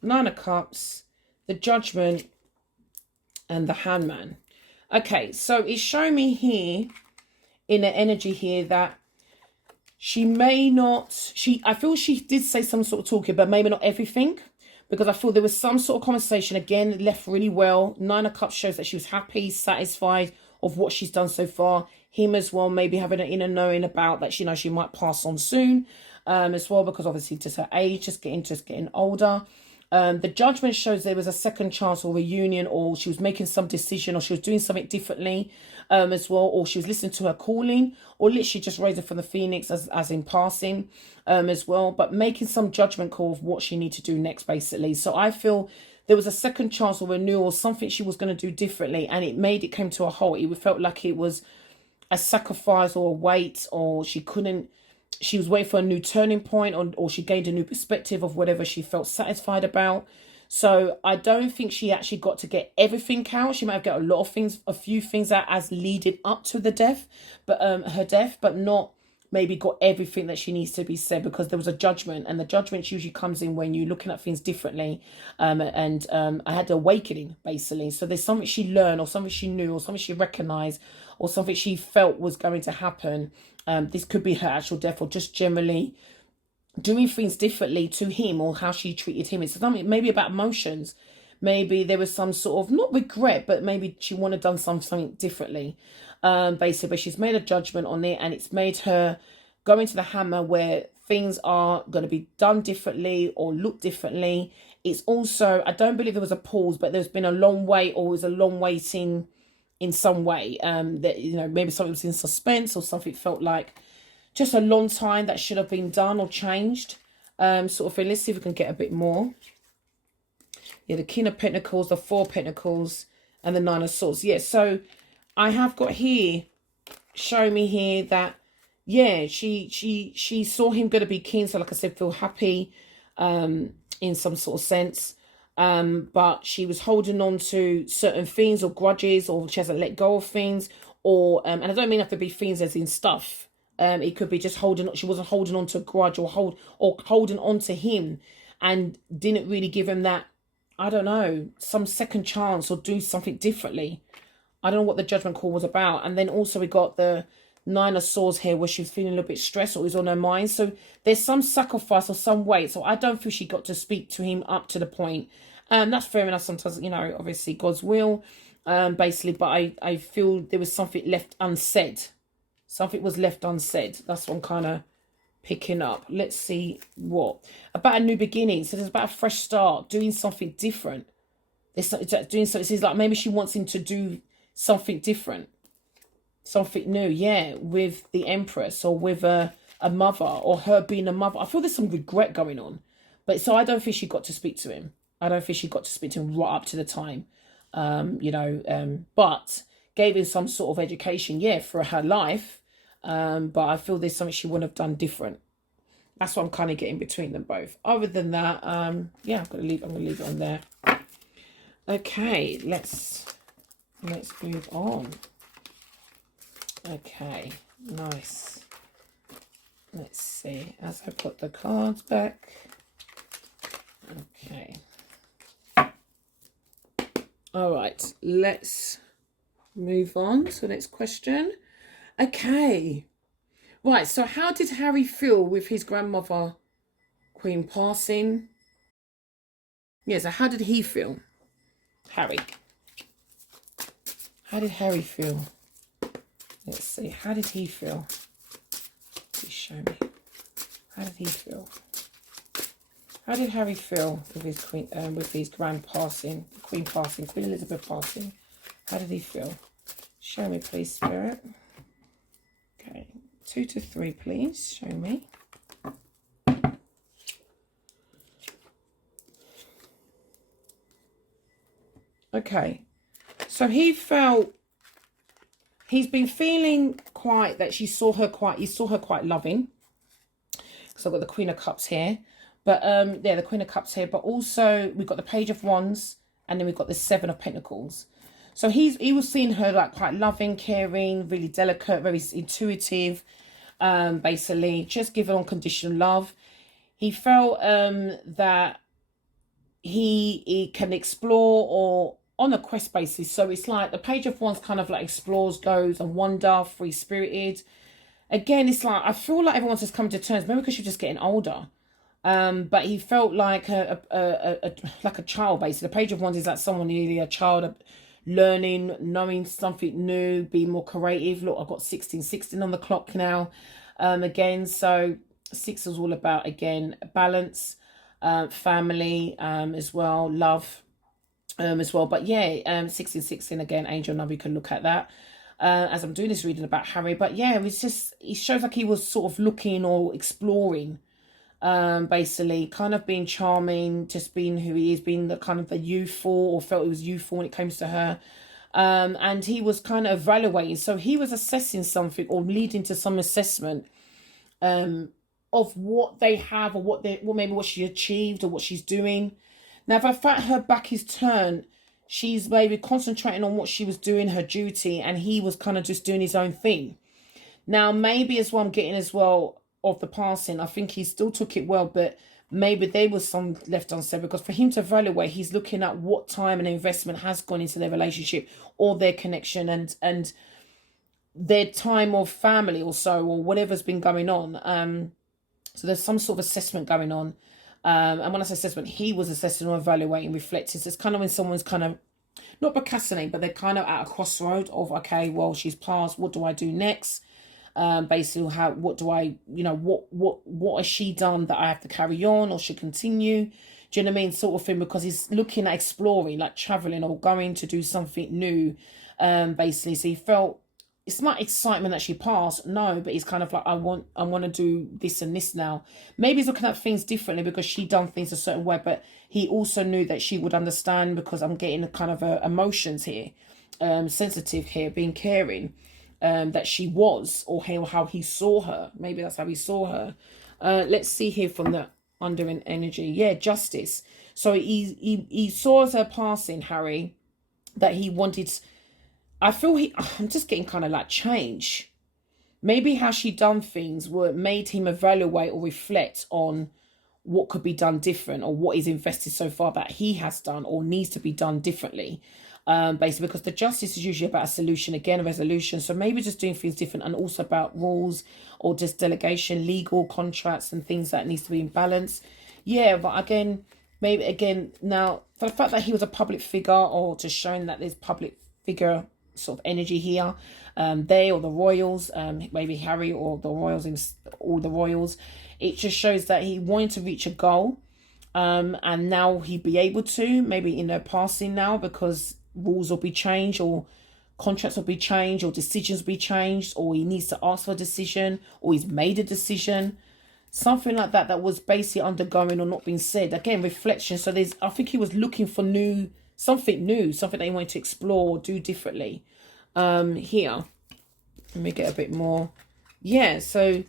Nine of Cups, the Judgment, and the Hangman. Okay, so it's showing me here in the energy here that she may not... I feel she did say some sort of talking, but maybe not everything. Because I feel there was some sort of conversation, again, left really well. Nine of Cups shows that she was happy, satisfied of what she's done so far. Him as well, maybe having an inner knowing about that, she might pass on soon as well, because obviously just her age, just getting older. The Judgment shows there was a second chance or reunion, or she was making some decision, or she was doing something differently as well, or she was listening to her calling, or literally just raising from the phoenix as in passing as well, but making some judgment call of what she needs to do next, basically. So I feel there was a second chance or renewal, or something she was going to do differently, and it came to a halt. It felt like it was a sacrifice or a wait, or she was waiting for a new turning point, or she gained a new perspective of whatever she felt satisfied about. So I don't think she actually got to get everything out. She might have got a few things out as leading up to the death, but her death, but not maybe got everything that she needs to be said, because there was a judgment, and the judgment usually comes in when you're looking at things differently. I had an awakening, basically. So there's something she learned, or something she knew, or something she recognized, or something she felt was going to happen. This could be her actual death, or just generally doing things differently to him, or how she treated him. It's something maybe about emotions. Maybe there was some sort of, not regret, but maybe she would have done something differently. Basically, but she's made a judgment on it, and it's made her go into the hammer where things are going to be done differently or look differently. It's also, I don't believe there was a pause, but there's been a long wait, or was a long waiting in some way. That, maybe something was in suspense, or something felt like just a long time that should have been done or changed. Sort of thing. Let's see if we can get a bit more. Yeah, the King of Pentacles, the Four of Pentacles, and the Nine of Swords. Yeah, so I have got here, showing me here that, yeah, she saw him going to be keen. So like I said, feel happy in some sort of sense. But she was holding on to certain things or grudges, or she hasn't let go of things, or and I don't mean have to be things as in stuff. It could be just holding. She wasn't holding on to a grudge or holding on to him, and didn't really give him that, I don't know, some second chance or do something differently. I don't know what the judgment call was about. And then also we got the Nine of Swords here, where she was feeling a little bit stressed, or it was on her mind. So there's some sacrifice or some weight. So I don't feel she got to speak to him up to the point. That's fair enough. Sometimes, you know, obviously God's will, basically. But I feel there was something left unsaid. Something was left unsaid. That's what I'm kind of picking up. Let's see what. About a new beginning. So there's about a fresh start, doing something different. It's doing something. It's like maybe she wants him to do something different. Something new, yeah, with the Empress, or with a mother, or her being a mother. I feel there's some regret going on. But so I don't think she got to speak to him. I don't think she got to speak to him right up to the time. But gave him some sort of education, yeah, for her life. But I feel there's something she wouldn't have done different. That's what I'm kind of getting between them both. Other than that, yeah, I'm gonna leave it on there. Okay, let's move on. Okay, nice. Let's see, as I put the cards back. Okay. All right, let's move on to the next question. Okay. Right, so how did Harry feel with his grandmother, Queen, passing? Yeah, so how did he feel? Harry. How did Harry feel? Let's see. How did he feel? Please show me. How did he feel? How did Harry feel with his queen, with his Queen passing, Queen Elizabeth passing? How did he feel? Show me, please, Spirit. Okay, 2 to 3, please. Show me. Okay, so he felt. He's been feeling quite that he saw her quite loving. So I've got the Queen of Cups here. But yeah, the Queen of Cups here. But also we've got the Page of Wands, and then we've got the Seven of Pentacles. So he was seeing her like quite loving, caring, really delicate, very intuitive, basically just giving unconditional love. He felt that he can explore, or on a quest basis. So it's like the Page of Wands kind of like explores, goes and wonder, free-spirited. Again, it's like I feel like everyone's just coming to terms, maybe because you're just getting older. But he felt like a child, basically. The Page of Wands is like someone really a child, learning, knowing something new, being more creative. Look, I've got 16 on the clock now. Again, so 6 is all about, again, balance, family, as well, love, as well. But yeah, 16 again, angel number, you can look at that as I'm doing this reading about Harry. But yeah, it's just, it shows like he was sort of looking or exploring, basically kind of being charming, just being who he is, being the kind of the youthful, or felt he was youthful when it comes to her. And he was kind of evaluating, so he was assessing something, or leading to some assessment of what they have, or maybe what she achieved, or what she's doing. Now, if I felt her back is turned, she's maybe concentrating on what she was doing, her duty, and he was kind of just doing his own thing. Now, maybe as well, I'm getting as well of the passing, I think he still took it well, but maybe there was some left unsaid, because for him to evaluate, he's looking at what time and investment has gone into their relationship, or their connection, and their time of family, or so, or whatever's been going on. So there's some sort of assessment going on. And when I say assessment, he was assessing or evaluating, reflecting. So it's kind of when someone's kind of not procrastinating, but they're kind of at a crossroad of, okay, well, she's passed, what do I do next? Basically, what do I, what has she done that I have to carry on, or should continue? Do you know what I mean? Sort of thing, because he's looking at exploring, like traveling or going to do something new, basically. So he felt it's not excitement that she passed, no, but he's kind of like, I want to do this and this now. Maybe he's looking at things differently because she done things a certain way, but he also knew that she would understand, because I'm getting kind of emotions here, sensitive here, being caring, that she was, or how he saw her. Maybe that's how he saw her. Let's see here from the under an energy. Yeah, justice. So he saw as her passing, Harry, that he wanted, I feel I'm just getting kind of like change. Maybe how she done things made him evaluate or reflect on what could be done different, or what is invested so far that he has done or needs to be done differently. Basically, because the justice is usually about a solution, again, a resolution. So maybe just doing things different, and also about rules or just delegation, legal contracts and things that needs to be in balance. Yeah, but again, maybe again, now for the fact that he was a public figure, or just showing that there's public figure sort of energy here, they or the royals, maybe Harry or the royals, all the royals, it just shows that he wanted to reach a goal, and now he'd be able to, maybe in their passing now, because rules will be changed, or contracts will be changed, or decisions will be changed, or he needs to ask for a decision, or he's made a decision, something like that, that was basically undergoing or not being said. Again, reflection. So I think he was looking for something that he wanted to explore, do differently. Here, let me get a bit more. Yeah, so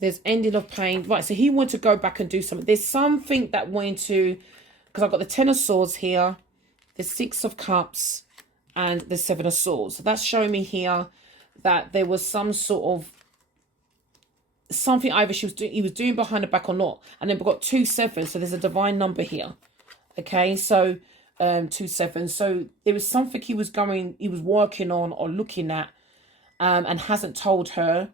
there's ending of pain. Right, so he wanted to go back and do something. There's something that wanted to, because I've got the Ten of Swords here, the Six of Cups, and the Seven of Swords. So that's showing me here that there was some sort of something either he was doing behind the back or not. And then we've got 2 7, so there's a divine number here. Okay, so 2 7. So there was something he was working on or looking at, and hasn't told her,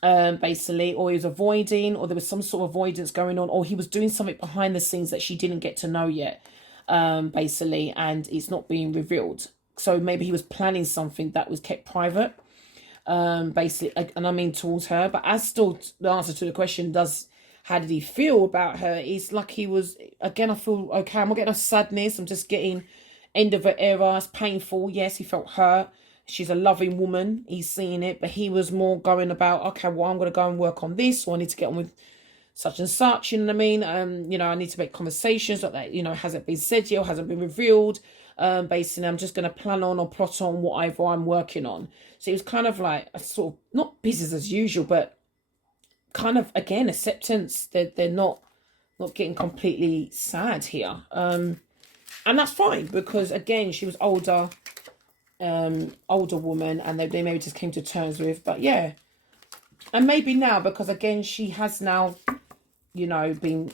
basically, or he was avoiding, or there was some sort of avoidance going on, or he was doing something behind the scenes that she didn't get to know yet, basically, and it's not being revealed. So maybe he was planning something that was kept private, basically, and I mean towards her. But as still the answer to the question, how did he feel about her? It's like he was, again, I feel okay. I'm not getting a sadness. I'm just getting end of an era. It's painful. Yes, he felt hurt. She's a loving woman. He's seeing it, but he was more going about, okay, well, I'm going to go and work on this, or I need to get on with such and such, you know what I mean? I need to make conversations like that, hasn't been said yet or hasn't been revealed. Basically, I'm just going to plan on or plot on whatever I'm working on. So it was kind of like a sort of, not business as usual, but kind of, again, acceptance that they're not getting completely sad here. And that's fine, because again, she was older woman, and they maybe just came to terms with, but yeah. And maybe now, because again, she has now, been,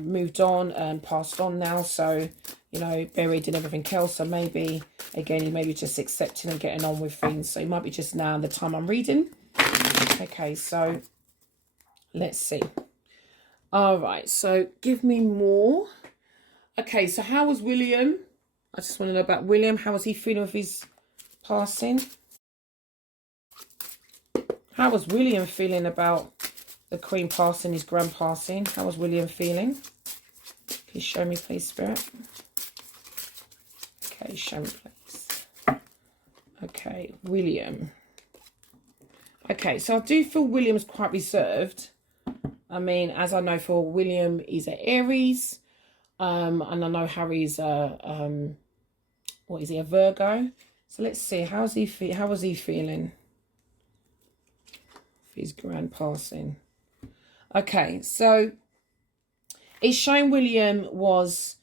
moved on and passed on now. So, buried and everything else. So maybe, again, maybe just accepting and getting on with things. So it might be just now the time I'm reading. Okay, so let's see. All right, so give me more. Okay, so how was William? I just want to know about William. How was he feeling with his passing? How was William feeling about the Queen passing, his grand passing? How was William feeling? Please show me, please, Spirit. Okay, show me, please. Okay, William. Okay, so I do feel William's quite reserved. I mean, as I know, for William, he's an Aries. And I know Harry's what is he, a Virgo? So let's see, how was he feeling? His grand passing. Okay, so it's showing William was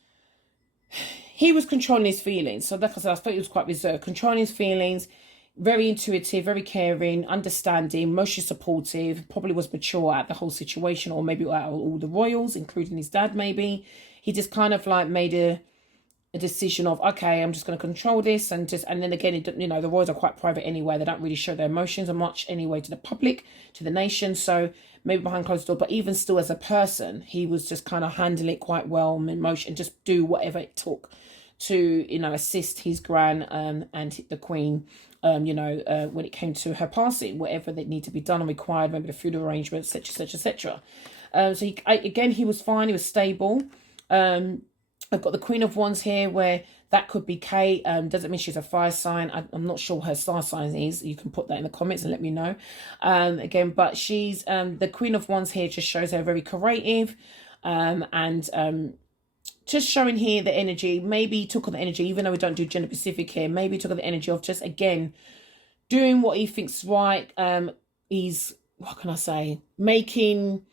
controlling his feelings. So like I said, I thought he was quite reserved, controlling his feelings, very intuitive, very caring, understanding, emotionally supportive, probably was mature at the whole situation, or maybe at all the royals, including his dad. Maybe he just kind of like made a decision of, okay, I'm just going to control this, and then again, the royals are quite private anyway. They don't really show their emotions much anyway to the public, to the nation. So maybe behind closed doors, but even still as a person, he was just kind of handling it quite well, emotion, just do whatever it took to, assist his gran and the Queen, when it came to her passing, whatever that need to be done and required, maybe the food arrangements, etc., etc., etc. So he was fine. He was stable. I've got the Queen of Wands here, where That could be Kate. Doesn't mean she's a fire sign. I'm not sure what her star sign is. You can put that in the comments and let me know. Again, but she's the Queen of Wands here just shows her very creative, and just showing here the energy. Maybe took on the energy, even though we don't do gender specific here. Maybe took on the energy of just again doing what he thinks right. He's, what can I say, making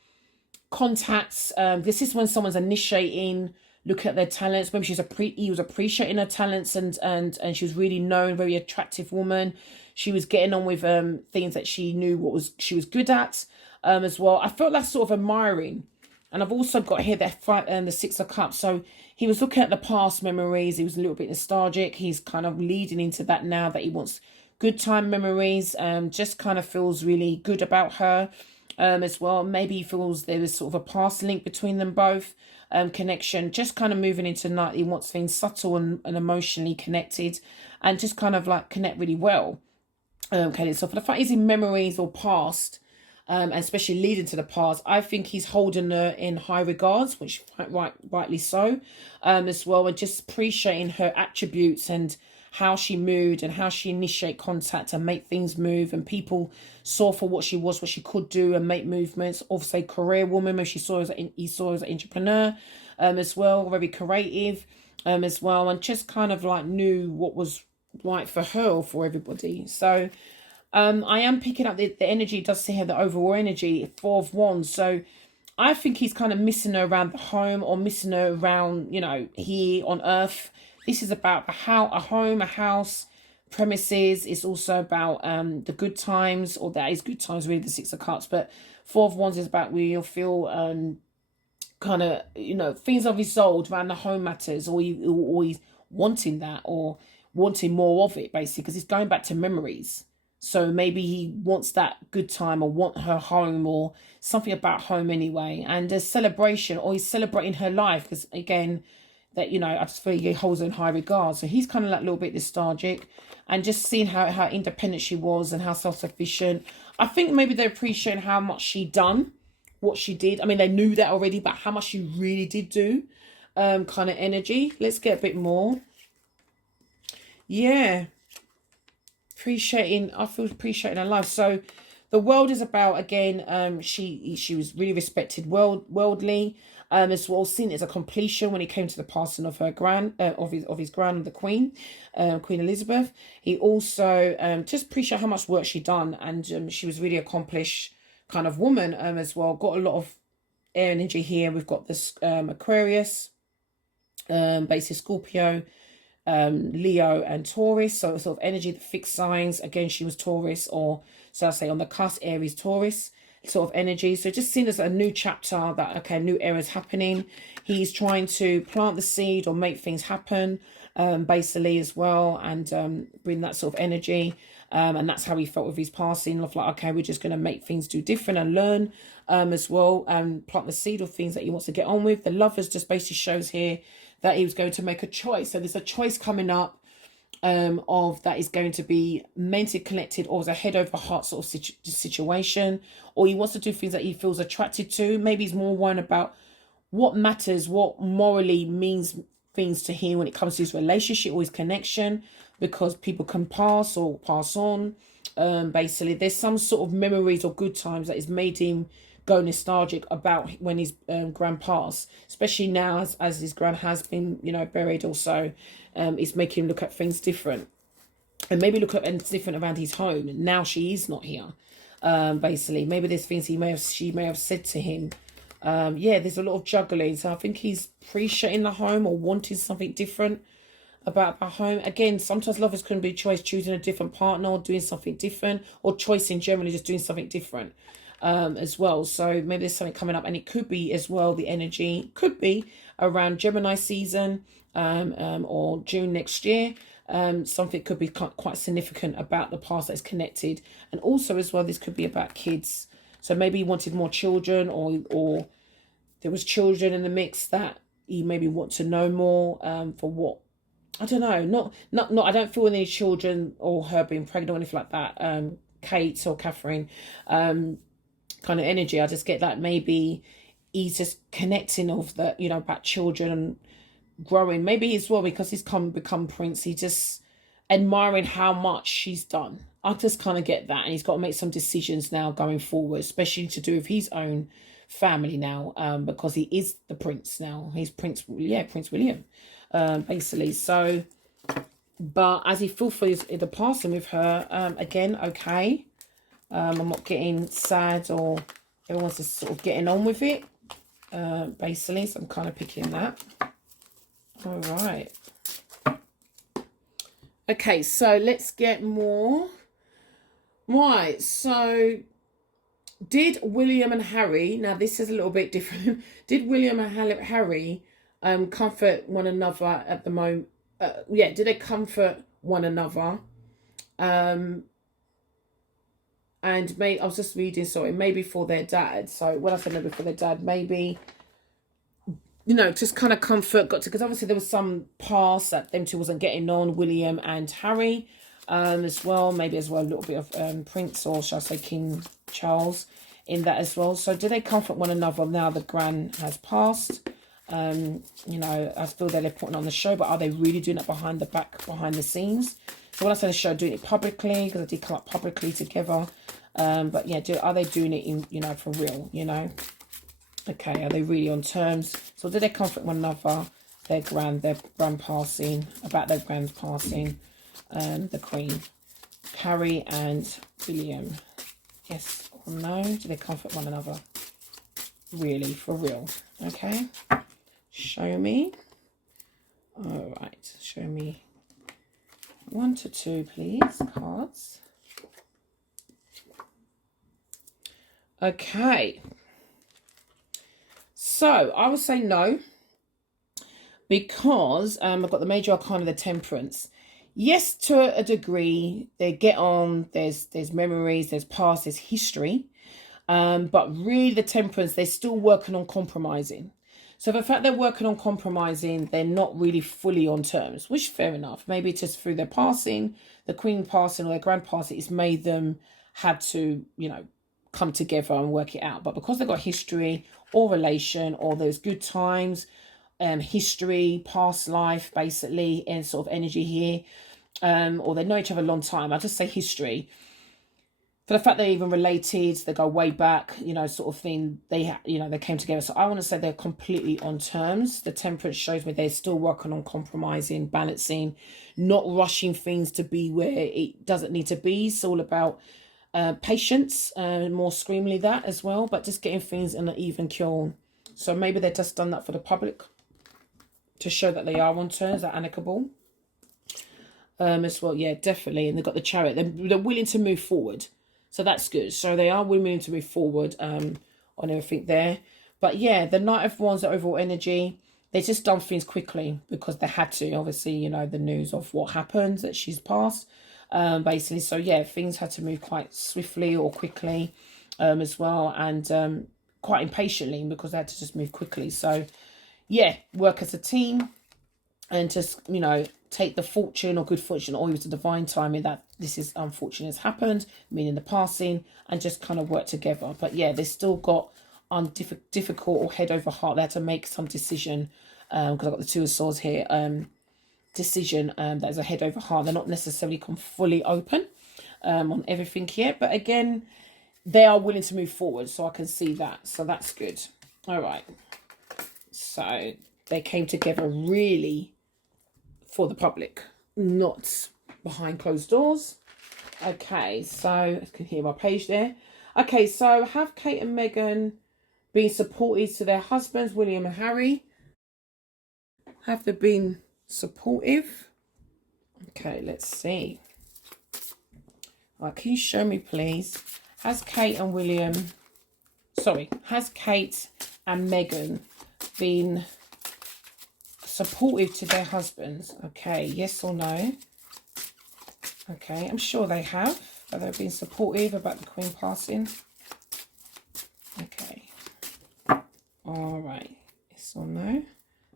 contacts. This is when someone's initiating, look at their talents. Maybe he was appreciating her talents, and she was really known, very attractive woman. She was getting on with things that she knew she was good at as well. I felt that's sort of admiring. And I've also got here that the Six of Cups. So he was looking at the past memories. He was a little bit nostalgic. He's kind of leading into that now, that he wants good time memories. Just kind of feels really good about her as well. Maybe he feels there is sort of a past link between them both. Connection, just kind of moving into night. He wants things subtle and emotionally connected, and just kind of like connect really well. Okay, so for the fact he's in memories or past, and especially leading to the past, I think he's holding her in high regards, which rightly so, as well, and just appreciating her attributes and how she moved and how she initiate contact and make things move, and people saw for what she was, what she could do and make movements. Obviously, career woman, he saw her as an entrepreneur, as well, very creative, as well, and just kind of like knew what was right for her or for everybody. So I am picking up the energy. Does see here the overall energy, Four of Wands. So I think he's kind of missing her around the home, or missing her around, here on earth. This is about a home, a house, premises. It's also about the good times, or that is good times, really, the Six of Cups. But Four of Wands is about where you'll feel kind of, things are resolved around the home matters, or he's wanting that, or wanting more of it, basically, because it's going back to memories. So maybe he wants that good time, or want her home, or something about home anyway. And a celebration, or he's celebrating her life, because again, that, I just feel he holds her in high regard. So he's kind of like a little bit nostalgic, and just seeing how independent she was and how self-sufficient. I think maybe they're appreciating how much she done, what she did. I mean, they knew that already, but how much she really did do, kind of energy. Let's get a bit more. Yeah. I feel appreciating her life. So the world is about, again, she was really respected worldly, as well, seen as a completion when it came to the passing of her of his grand, the Queen Elizabeth. He also just appreciate how much work she done, and she was really accomplished kind of woman, as well. Got a lot of air energy here. We've got this Aquarius, basically Scorpio, Leo and Taurus. So sort of energy, the fixed signs. Again, she was Taurus, or so I say on the cusp, Aries, Taurus sort of energy. So just seen as a new chapter, that okay, new era is happening. He's trying to plant the seed or make things happen, basically, as well, and bring that sort of energy. And that's how he felt with his passing, of like, okay, we're just going to make things do different and learn, as well, and plant the seed of things that he wants to get on with. The Lovers just basically shows here that he was going to make a choice. So there's a choice coming up, of that is going to be mentally connected, or as a head over heart sort of situation, or he wants to do things that he feels attracted to. Maybe he's more worried about what matters, what morally means things to him when it comes to his relationship or his connection, because people can pass or pass on. Basically, there's some sort of memories or good times that has made him go nostalgic about when his grand passed, especially now as his grand has been, buried or so. It's making him look at things different, and maybe look at things different around his home. And now she is not here. Basically, maybe there's things she may have said to him. Yeah, there's a lot of juggling. So I think he's appreciating the home, or wanting something different about our home. Again, sometimes lovers can be choice, choosing a different partner, or doing something different, or choice in generally, just doing something different, as well. So maybe there's something coming up, and it could be as well, the energy could be around Gemini season, or June next year. Something could be quite significant about the past that is connected. And also as well, this could be about kids. So maybe he wanted more children, or there was children in the mix that he maybe want to know more, for what, I don't know, not I don't feel any children or her being pregnant or anything like that. Kate or Catherine, kind of energy. I just get that maybe he's just connecting of the, about children, growing. Maybe as well because he's become Prince, he just admiring how much she's done. I just kind of get that, and he's got to make some decisions now going forward, especially to do with his own family now, because he is the Prince now. He's Prince, yeah, Prince William, basically. So, but as he fulfills the passing with her, again, okay. I'm not getting sad or everyone's just sort of getting on with it, basically. So I'm kind of picking that. All right. Okay, so let's get more. Right, so did William and Harry, now this is a little bit different. Did William and Harry comfort one another at the moment? Yeah, did they comfort one another? And I was just reading, sorry, maybe for their dad. So when I said maybe for their dad, maybe, you know, just kind of comfort got to, because obviously there was some past that them two wasn't getting on, William and Harry, as well, maybe as well a little bit of Prince, or shall I say King Charles in that as well. So do they comfort one another now the Gran has passed? You know, I feel that they're putting on the show, but are they really doing it behind the scenes? So when I say the show, doing it publicly, because they did come up publicly together. But yeah, are they doing it in, you know, for real, you know? Okay, are they really on terms? So do they comfort one another, their grand passing, about their grand passing, the Queen, Harry and William? Yes or no? Do they comfort one another? Really, for real? Okay. Show me. All right, show me 1 to 2, please, cards. Okay. So I would say no, because I've got the major arcana of the Temperance. Yes, to a degree, they get on. There's memories, there's past, there's history, but really the Temperance, they're still working on compromising. So the fact they're working on compromising, they're not really fully on terms, which fair enough. Maybe just through their passing, the Queen passing or their grand passing, it's made them have to, you know, come together and work it out. But because they've got history or relation, or there's good times, history, past life, basically, and sort of energy here, or they know each other a long time. I just say history. For the fact they're even related, they go way back, you know, sort of thing. They came together. So I want to say they're completely on terms. The Temperance shows me they're still working on compromising, balancing, not rushing things to be where it doesn't need to be. It's all about patience, more screamily that as well, but just getting things in an even keel. So maybe they've just done that for the public to show that they are on terms, they're amicable. As well, yeah, definitely. And they've got the Chariot. They're willing to move forward. So that's good. So they are willing to move forward on everything there. But yeah, the Knight of Wands, the overall energy, they just done things quickly because they had to. Obviously, you know, the news of what happened, that she's passed, basically. So yeah, things had to move quite swiftly or quickly as well, and quite impatiently, because they had to just move quickly. So yeah, work as a team and just, you know, take the fortune or good fortune or even the divine timing that this is unfortunate has happened, meaning the passing, and just kind of work together. But yeah, they still got difficult or head over heart. They had to make some decision, because I've got the Two of Swords here, decision that is a head over heart. They're not necessarily fully open on everything yet, but again, they are willing to move forward, so I can see that. So that's good. All right, so they came together really for the public, not behind closed doors. Okay, so I can hear my page there. Okay, so have Kate and Meghan been supportive to their husbands, William and Harry? Have they been supportive? Okay, let's see. All right, can you show me, please? Has Kate and Meghan been supportive to their husbands? Okay, yes or no? Okay, I'm sure they have, but they've been supportive about the Queen passing. Okay. All right, yes or no?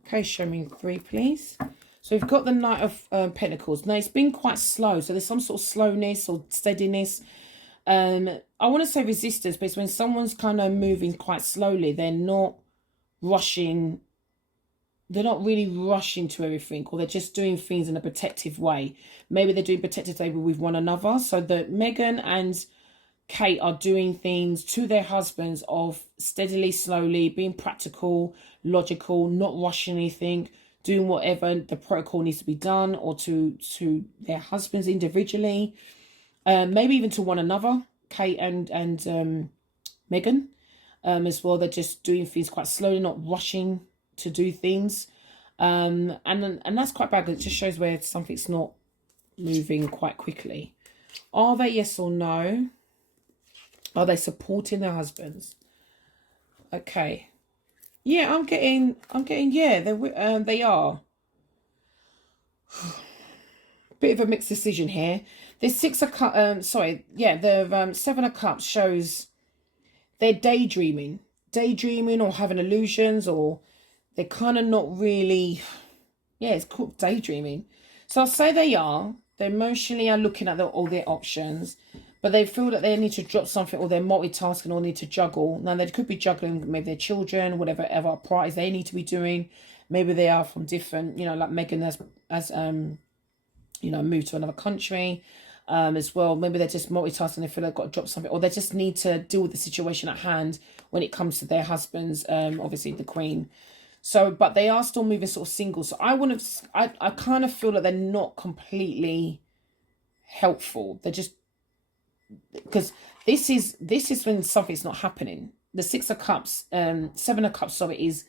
Okay, show me 3, please. So we've got the Knight of Pentacles. Now, it's been quite slow, so there's some sort of slowness or steadiness. I want to say resistance, but it's when someone's kind of moving quite slowly. They're not rushing really rushing to everything, or they're just doing things in a protective way. Maybe they're doing protective way with one another. So that Meghan and Kate are doing things to their husbands of steadily, slowly, being practical, logical, not rushing anything, doing whatever the protocol needs to be done, or to their husbands individually, maybe even to one another, Kate and Meghan, as well. They're just doing things quite slowly, not rushing to do things, and that's quite bad because it just shows where something's not moving quite quickly. Are they, yes or no? Are they supporting their husbands? Okay. Yeah, I'm getting. Yeah, they are. Bit of a mixed decision here. There's Six of Cups. Sorry, yeah, the Seven of Cups shows they're daydreaming, or having illusions, or they're kind of not really. Yeah, it's called daydreaming. So I'll say they are. They emotionally are looking at all their options, but they feel that they need to drop something, or they're multitasking, or need to juggle. Now, they could be juggling maybe their children, whatever other priorities they need to be doing. Maybe they are from different, like Meghan has moved to another country as well. Maybe they're just multitasking. They feel they've got to drop something, or they just need to deal with the situation at hand when it comes to their husbands, obviously the Queen. So, but they are still moving sort of single. So I kind of feel that they're not completely helpful. They're just, because this is when something's not happening. The Six of Cups, Seven of Cups, sorry, is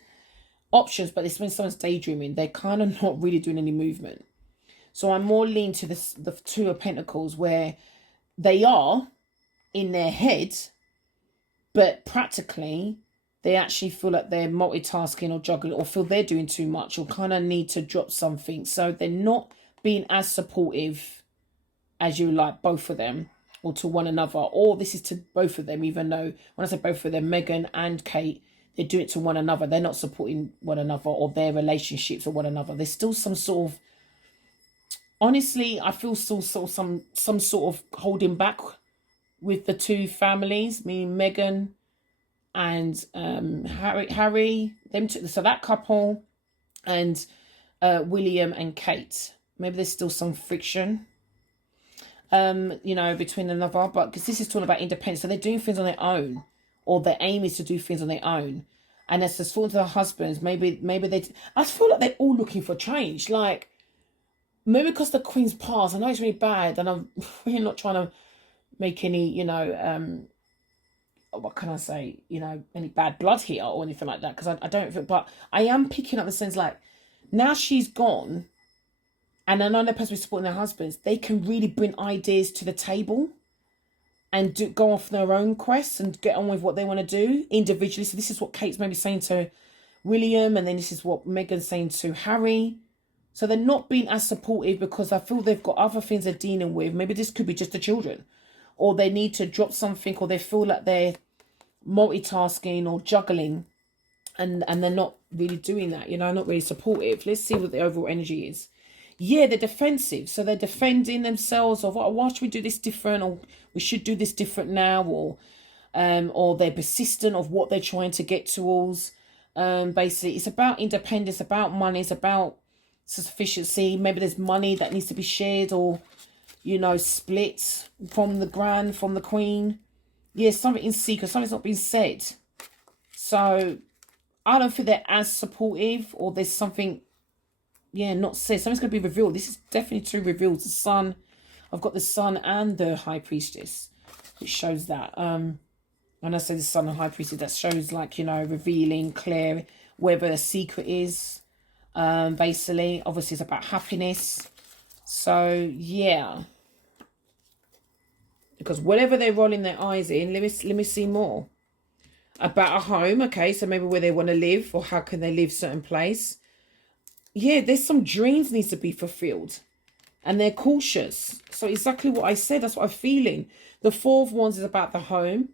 options, but it's when someone's daydreaming. They're kind of not really doing any movement. So I'm more lean to the Two of Pentacles, where they are in their head, but practically they actually feel like they're multitasking or juggling, or feel they're doing too much, or kind of need to drop something. So they're not being as supportive as you like, both of them, or to one another. Or this is to both of them, even though when I say both of them, Meghan and Kate, they do it to one another. They're not supporting one another or their relationships or one another. There's still some sort of, honestly, I feel still sort of some sort of holding back with the two families, meaning Meghan and Harry, them two, so that couple, and William and Kate. Maybe there's still some friction, between another, but because this is talking about independence, so they're doing things on their own, or their aim is to do things on their own. And as for their husbands, maybe I feel like they're all looking for change, like. Maybe because the Queen's passed, I know it's really bad, and I'm really not trying to make any, what can I say, any bad blood here or anything like that, because I don't feel, but I am picking up the sense, like, now she's gone, and I know they're supposed to be supporting their husbands, they can really bring ideas to the table and go off their own quests and get on with what they want to do individually. So this is what Kate's maybe saying to William, and then this is what Meghan's saying to Harry. So they're not being as supportive because I feel they've got other things they're dealing with. Maybe this could be just the children, or they need to drop something, or they feel like they're multitasking or juggling, and they're not really doing that, not really supportive. Let's see what the overall energy is. Yeah, they're defensive. So they're defending themselves of, why should we do this different, or we should do this different now, or they're persistent of what they're trying to get towards. Basically, it's about independence, about money, it's about sufficiency. Maybe there's money that needs to be shared, or split from the Queen. Yeah, something in secret, something's not being said. So I don't think they're as supportive, or there's something not said. Something's going to be revealed. This is definitely two reveals. The Sun, I've got the Sun and the High Priestess, which shows that. When I say the Sun and High Priestess, that shows like, revealing, clear, wherever the secret is. Basically, obviously it's about happiness. So yeah, because whatever they're rolling their eyes in, let me see more about a home. Okay, so maybe where they want to live, or how can they live certain place. Yeah, there's some dreams needs to be fulfilled, and they're cautious. So exactly what I said, that's what I'm feeling. The Four of Wands is about the home,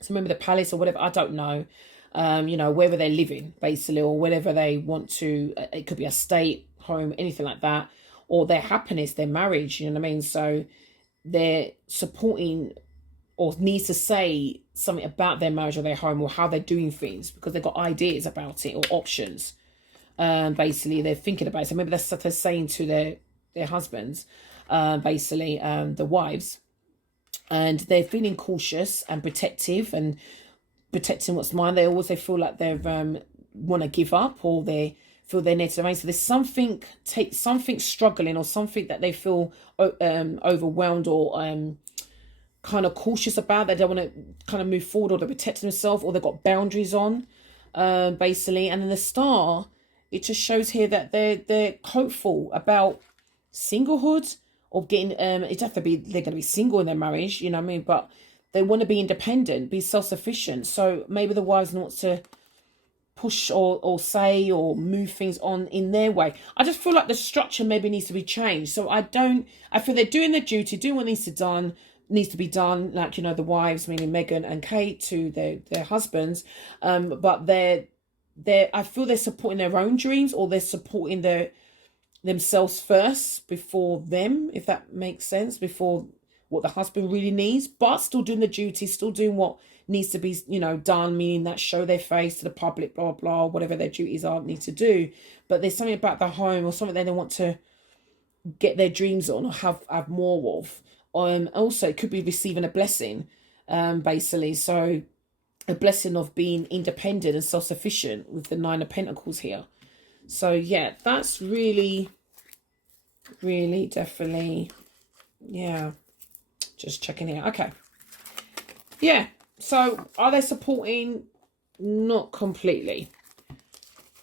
so maybe the palace or whatever, I don't know. Wherever they're living, basically, or whatever they want to, it could be a state, home, anything like that, or their happiness, their marriage, you know what I mean? So they're supporting, or needs to say something about their marriage or their home, or how they're doing things, because they've got ideas about it, or options. Basically, they're thinking about it. So maybe that's what they're saying to their husbands, basically, the wives. And they're feeling cautious and protective and protecting what's mine. They feel like they've want to give up, or they feel they need to remain. So there's something struggling, or something that they feel overwhelmed, or kind of cautious about. They don't want to kind of move forward, or they're protecting themselves, or they've got boundaries on, basically. And then the star, it just shows here that they're hopeful about singlehood, or getting it have to be they're going to be single in their marriage, you know what I mean, but they want to be independent, be self-sufficient. So maybe the wives want to push or say or move things on in their way. I just feel like the structure maybe needs to be changed. So I feel they're doing their duty, doing what needs to be done, like, you know, the wives, meaning Meghan and Kate, to their husbands, but I feel they're supporting their own dreams, or they're supporting themselves first before them, if that makes sense, before what the husband really needs, but still doing the duty, still doing what needs to be, you know, done, meaning that show their face to the public, blah blah, whatever their duties are, need to do. But there's something about the home, or something they want to get their dreams on, or have more of. Also, it could be receiving a blessing, basically. So a blessing of being independent and self-sufficient, with the Nine of Pentacles here. So yeah, that's really, really, definitely, yeah. Just checking it out. Okay. Yeah. So are they supporting? Not completely,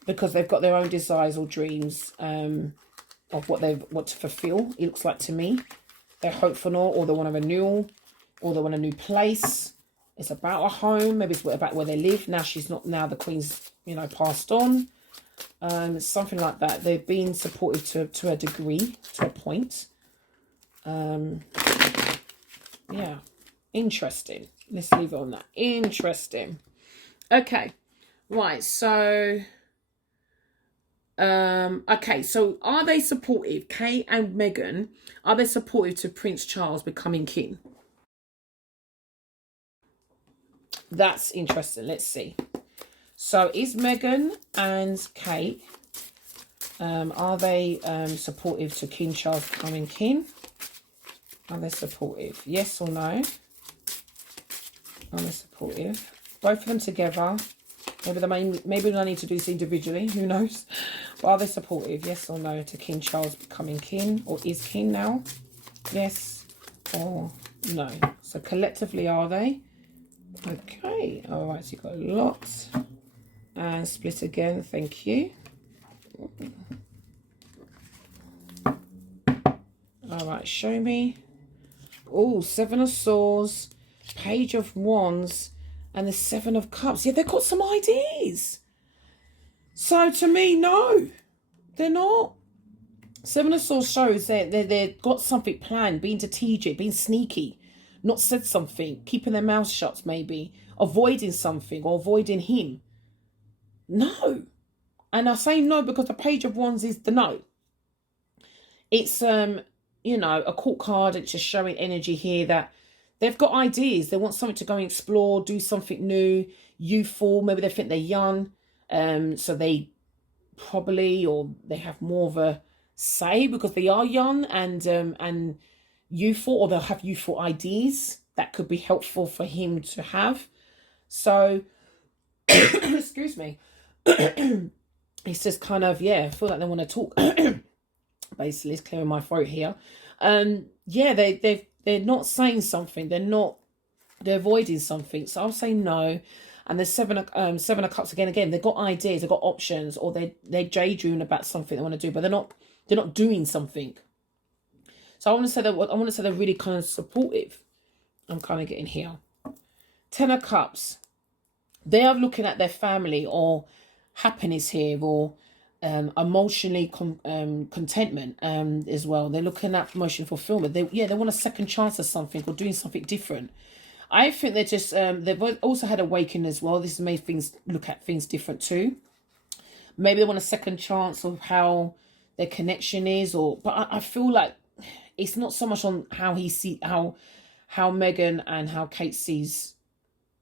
because they've got their own desires or dreams of what they want to fulfill. It looks like to me. They're hopeful, or they want a renewal, or they want a new place. It's about a home. Maybe it's about where they live. Now she's not. Now the Queen's, you know, passed on. Something like that. They've been supportive to a degree, to a point. Yeah, interesting. Let's leave it on that. Interesting. Okay, right. So, okay. So, are they supportive? Kate and Meghan, are they supportive to Prince Charles becoming king? That's interesting. Let's see. So, is Meghan and Kate, are they supportive to King Charles becoming king? Are they supportive? Yes or no? Are they supportive? Both of them together. Maybe they need to do this individually. Who knows? But are they supportive? Yes or no to King Charles becoming king, or is king now? Yes or no? So collectively, are they? Okay. All right. So you've got a lot. And split again. Thank you. All right. Show me. Oh, Seven of Swords, Page of Wands, and the Seven of Cups. Yeah, they've got some ideas. So to me, no, they're not. Seven of Swords shows that they've got something planned, being strategic, being sneaky, not said something, keeping their mouths shut, maybe avoiding something, or avoiding him. No. And I say no because the Page of Wands is the no. It's you know, a court card. It's just showing energy here that they've got ideas. They want something to go and explore, do something new, youthful. Maybe they think they're young, so they probably, or they have more of a say because they are young and youthful, or they'll have youthful ideas that could be helpful for him to have. So, excuse me. It's just kind of, yeah, I feel like they want to talk. Basically, it's clearing my throat here. Yeah, they're not saying something. They're avoiding something. So I'll say no. And the seven of cups again. They've got ideas, they've got options, or they're daydreaming about something they want to do, but they're not doing something. So I want to say they're really kind of supportive. I'm kind of getting here. Ten of Cups. They are looking at their family or happiness here, or emotionally contentment as well. They're looking at emotional fulfillment. They want a second chance at something, or doing something different. I think they're just they've also had awakening as well. This has made things look at things different too. Maybe they want a second chance of how their connection is, but I feel like it's not so much on how Meghan and how Kate sees.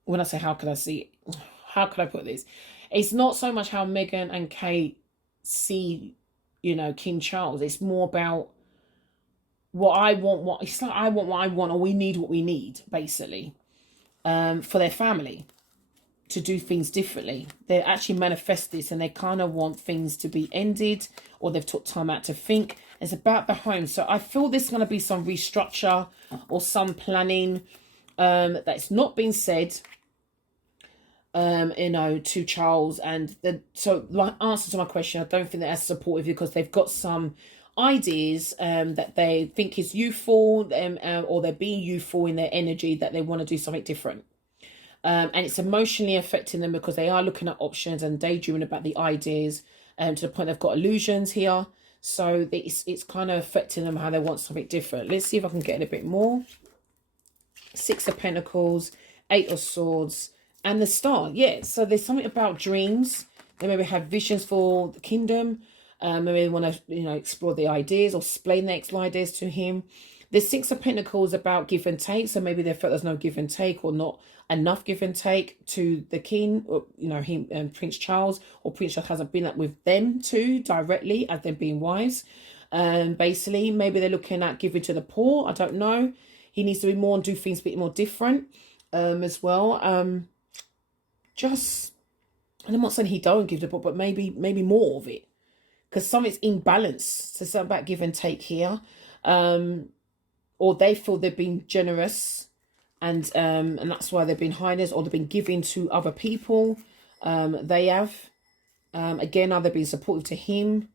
When I say how could I put this? It's not so much how Meghan and Kate see, King Charles. It's more about what I want. It's like I want what I want, or we need what we need, basically, for their family to do things differently. They actually manifest this, and they kind of want things to be ended, or they've took time out to think. It's about the home. So I feel there's going to be some restructure or some planning that's not been said, to Charles. And so my answer to my question, I don't think they're as supportive, because they've got some ideas that they think is youthful, or they're being youthful in their energy, that they want to do something different. And it's emotionally affecting them, because they are looking at options and daydreaming about the ideas, to the point they've got illusions here. So it's kind of affecting them how they want something different. Let's see if I can get in a bit more. 6 of Pentacles, 8 of Swords, and the Star. Yeah, so there's something about dreams. They maybe have visions for the kingdom. Maybe they want to, explore the ideas or explain the ideas to him. The 6 of Pentacles about give and take. So maybe they felt there's no give and take, or not enough give and take to the king, or, him and Prince Charles, or Prince Charles hasn't been with them too directly as them being wives. Basically, maybe they're looking at giving to the poor. I don't know. He needs to be more and do things a bit more different as well. And I'm not saying he don't give the poor, but maybe more of it, because something's imbalanced. So something about give and take here. Or they feel they've been generous, and that's why they've been highness, or they've been giving to other people. They have. Again, are they being supportive to him?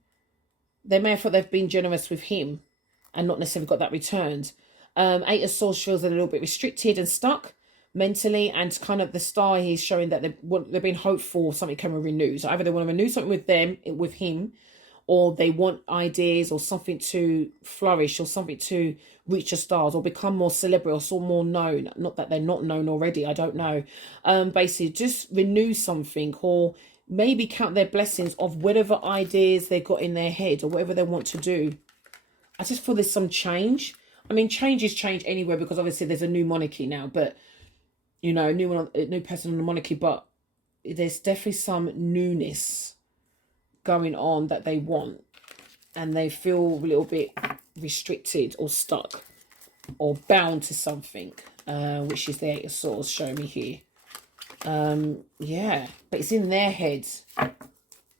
They may have thought they've been generous with him and not necessarily got that returned. 8 of Swords feels a little bit restricted and stuck mentally, and kind of the Star here is showing that they've been hopeful something can renew. So either they want to renew something with him, or they want ideas or something to flourish, or something to reach the stars, or become more celebrity, or more known. Not that they're not known already, I don't know. Basically, just renew something, or maybe count their blessings of whatever ideas they got in their head, or whatever they want to do. I just feel there's some change. I mean, change is change anywhere, because obviously there's a new monarchy now, but, a new person in the monarchy, but there's definitely some newness going on that they want, and they feel a little bit restricted or stuck or bound to something, which is the 8 of Swords showing me here. Yeah, but it's in their heads.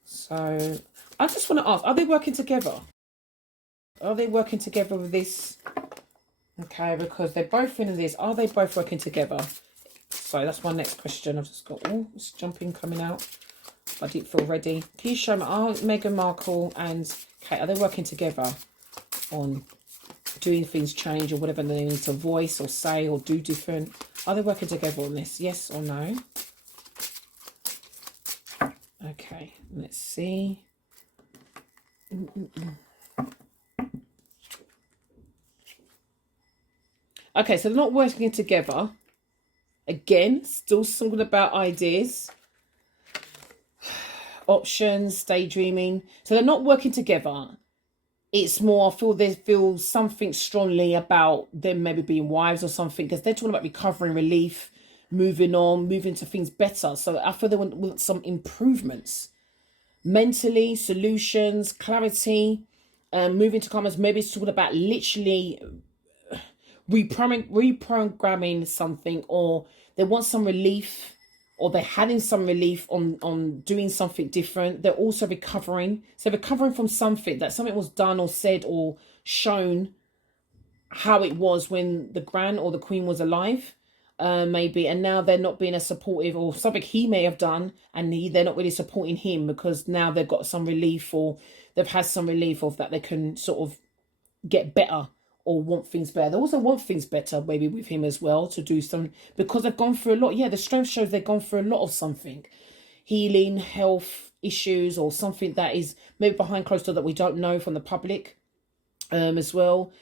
So I just want to ask, are they working together? Are they working together with this? Okay, because they're both in this. Are they both working together? So that's my next question. I've just got this jumping coming out. I didn't feel ready. Can you show me, are Meghan Markle and Kate, are they working together on doing things change, or whatever they need to voice or say or do different? Are they working together on this? Yes or no? Okay, let's see. Okay, so they're not working together. Again, still something about ideas, options, daydreaming. So they're not working together. It's more, I feel they feel something strongly about them maybe being wives or something, because they're talking about recovering, relief, moving on, moving to things better. So I feel they want some improvements mentally, solutions, clarity, moving to comments. Maybe it's talking about literally reprogramming something, or they want some relief, or they're having some relief on doing something different. They're also recovering. So recovering from something, that something was done or said or shown how it was when the Grand or the Queen was alive, maybe. And now they're not being as supportive, or something he may have done, and they're not really supporting him, because now they've got some relief, or they've had some relief of that they can sort of get better, or want things better. They also want things better maybe with him as well, to do some, because they've gone through a lot. Yeah, the strength shows they've gone through a lot of something. Healing, health issues, or something that is maybe behind closed door that we don't know from the public as well,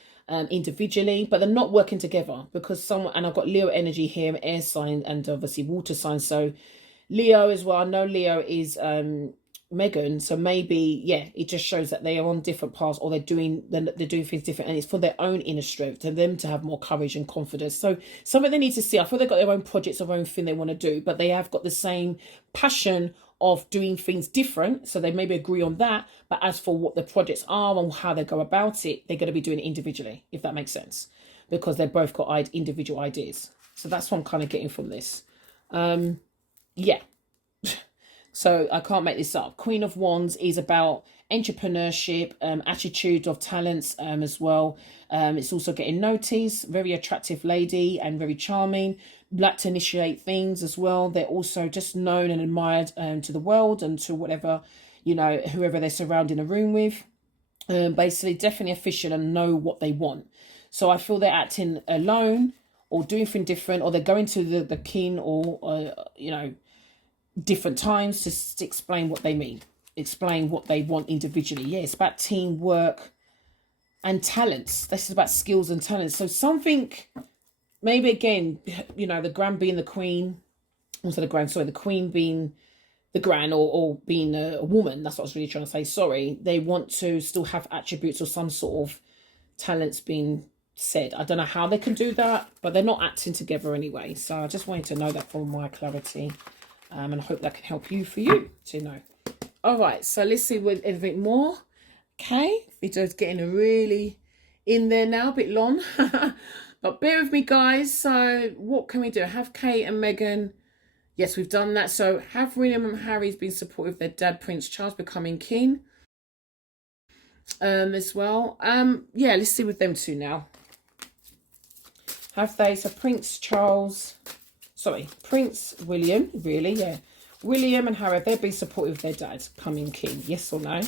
individually. But they're not working together, because someone, and I've got Leo energy here, air sign, and obviously water sign. So Leo as well. I know Leo is Meghan, so maybe, yeah, it just shows that they are on different paths, or they're doing things different, and it's for their own inner strength, to them to have more courage and confidence. So something they need to see. I feel they've got their own projects, their own thing they want to do, but they have got the same passion of doing things different. So they maybe agree on that. But as for what the projects are and how they go about it, they're going to be doing it individually, if that makes sense. Because they've both got individual ideas. So that's what I'm kind of getting from this. Yeah. So I can't make this up. Queen of Wands is about entrepreneurship, attitude of talents as well. It's also getting noticed. Very attractive lady and very charming. Like to initiate things as well. They're also just known and admired to the world and to whatever, whoever they're surrounding a room with. Basically, definitely official and know what they want. So I feel they're acting alone or doing things different, or they're going to the king or, different times to explain what they mean. Explain what they want individually. Yeah, it's about teamwork and talents. This is about skills and talents. So something, maybe again, the grand being the queen, also the queen being the grand or being a woman. That's what I was really trying to say. Sorry. They want to still have attributes or some sort of talents being said. I don't know how they can do that, but they're not acting together anyway. So I just wanted to know that for my clarity. And I hope that can help you for you to know. All right, so let's see with a bit more. Okay, video's getting really in there now, a bit long. But bear with me, guys. So what can we do? Have Kate and Meghan. Yes, we've done that. So have William and Harry's been supportive of their dad, Prince Charles, becoming king as well. Yeah, let's see with them two now. Have they? So Prince William, really, yeah. William and Harry, they've been supportive of their dad coming king. Yes or no?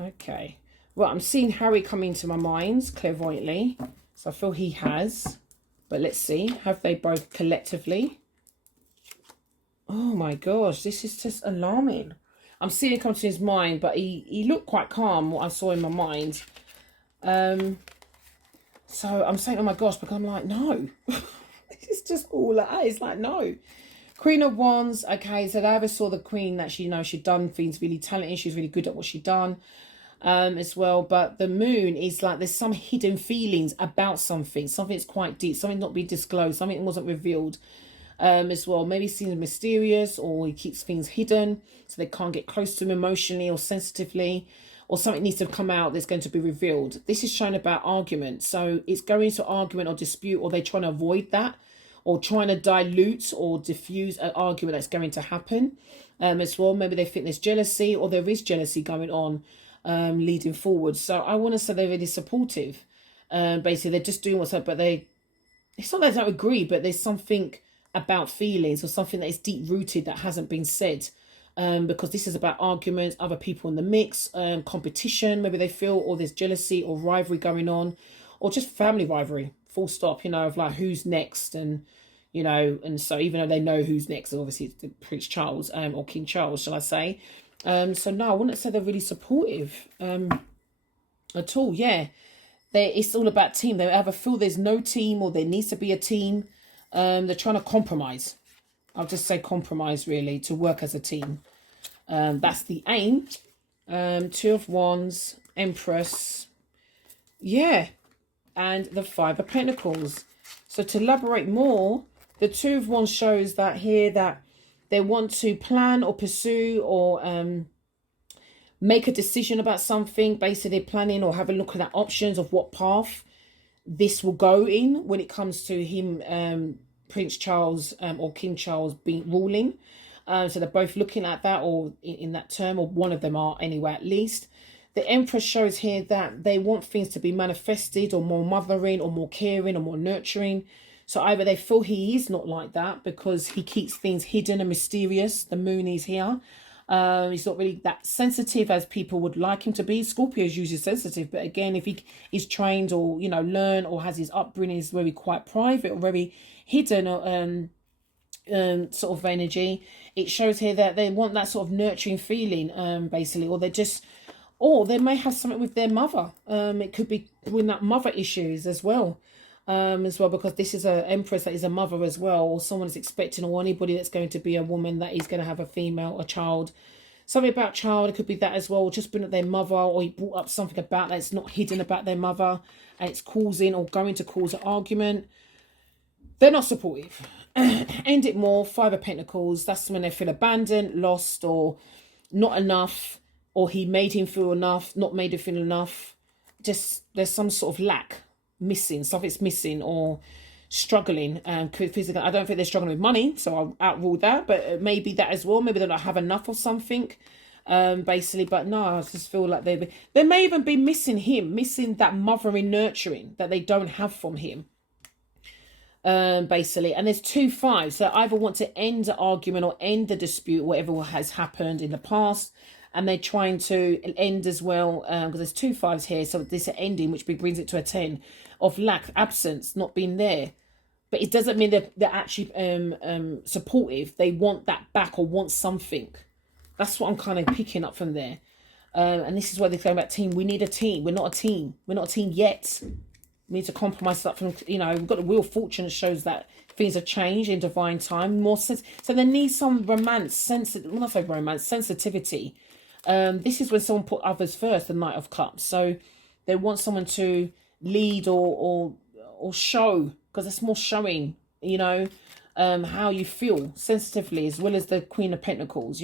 Okay. Well, I'm seeing Harry come into my mind clairvoyantly. So I feel he has. But let's see. Have they both collectively? Oh my gosh, this is just alarming. I'm seeing it come to his mind, but he looked quite calm, what I saw in my mind. So I'm saying, oh my gosh, because I'm like, no. It's just all that. It's like, no. Queen of Wands. Okay, so I ever saw the queen that she'd done things really talented. She's really good at what she'd done as well. But the moon is like there's some hidden feelings about something. Something that's quite deep. Something not being disclosed. Something that wasn't revealed as well. Maybe seems mysterious or he keeps things hidden so they can't get close to him emotionally or sensitively. Or something needs to come out that's going to be revealed. This is shown about argument. So it's going to argument or dispute, or they're trying to avoid that, or trying to dilute or diffuse an argument that's going to happen as well. Maybe they think there's jealousy, or there is jealousy going on leading forward. So I want to say they're really supportive. Basically, they're just doing what's up, but it's not that they don't agree, but there's something about feelings or something that is deep-rooted that hasn't been said. Because this is about arguments, other people in the mix, competition, maybe they feel, or there's jealousy or rivalry going on, or just family rivalry, full stop, of like who's next. And, and so even though they know who's next, obviously it's Prince Charles or King Charles, shall I say. So no, I wouldn't say they're really supportive at all. Yeah, it's all about team. They either feel there's no team or there needs to be a team. They're trying to compromise. I'll just say compromise, really, to work as a team. That's the aim. Two of Wands, Empress. Yeah. And the Five of Pentacles. So to elaborate more, the Two of Wands shows that here that they want to plan or pursue or make a decision about something. Basically, they're planning or have a look at options of what path this will go in when it comes to him Prince Charles or King Charles being ruling. So they're both looking at that, or in that term, or one of them are anyway, at least. The Empress shows here that they want things to be manifested or more mothering or more caring or more nurturing. So either they feel he is not like that because he keeps things hidden and mysterious. The moon is here. He's not really that sensitive as people would like him to be. Scorpio is usually sensitive, but again, if he is trained or, learn or has his upbringing is very quite private or very hidden or sort of energy, it shows here that they want that sort of nurturing feeling, basically, or they may have something with their mother. It could be with that mother issues as well, because this is an Empress that is a mother as well, or someone is expecting, or anybody that's going to be a woman that is going to have a female, a child. Something about child, it could be that as well, just bring up their mother, or he brought up something about that's not hidden about their mother, and it's causing or going to cause an argument. They're not supportive. End it more, Five of Pentacles. That's when they feel abandoned, lost, or not enough, or he made him feel enough, not made him feel enough. Just there's some sort of lack, missing, something's missing, or struggling. Physically, I don't think they're struggling with money, so I'll outrule that. But maybe that as well. Maybe they don't have enough of something. Basically, but no, I just feel like they may even be missing him, missing that mothering, nurturing that they don't have from him. Basically, and there's 2 5s, so either want to end the argument or end the dispute, whatever has happened in the past, and they're trying to end as well, because there's 2 5s here, so this ending, which brings it to a 10 of lack, absence, not being there. But it doesn't mean they're actually supportive. They want that back or want something. That's what I'm kind of picking up from there. And this is why they're saying about team. We need a team. We're not a team. We're not a team yet. We need to compromise that from, we've got the Wheel of Fortune that shows that things have changed in divine time. More sense. So they need some romance, when I say romance, sensitivity. This is when someone put others first, the Knight of Cups. So they want someone to lead or show, because it's more showing, how you feel sensitively, as well as the Queen of Pentacles,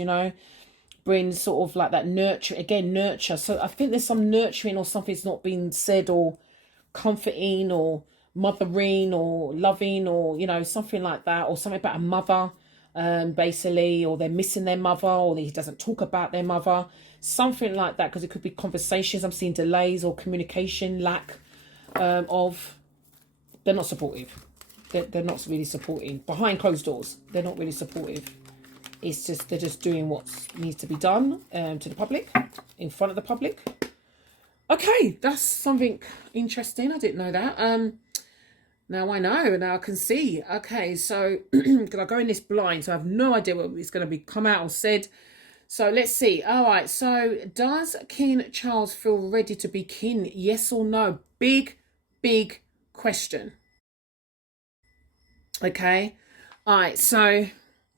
brings sort of like that nurture. So I think there's some nurturing or something's not being said, or comforting, or mothering, or loving, or something like that, or something about a mother, basically, or they're missing their mother, or he doesn't talk about their mother, something like that, because it could be conversations. I'm seeing delays or communication lack of. They're not supportive. They're not really supporting behind closed doors. They're not really supportive. It's just they're just doing what needs to be done to the public, in front of the public. Okay, that's something interesting. I didn't know that. Now I know. Now I can see. Okay, so because I go in this blind, so I have no idea what it's going to be come out or said. So let's see. All right. So does King Charles feel ready to be king? Yes or no? Big question. Okay. All right. So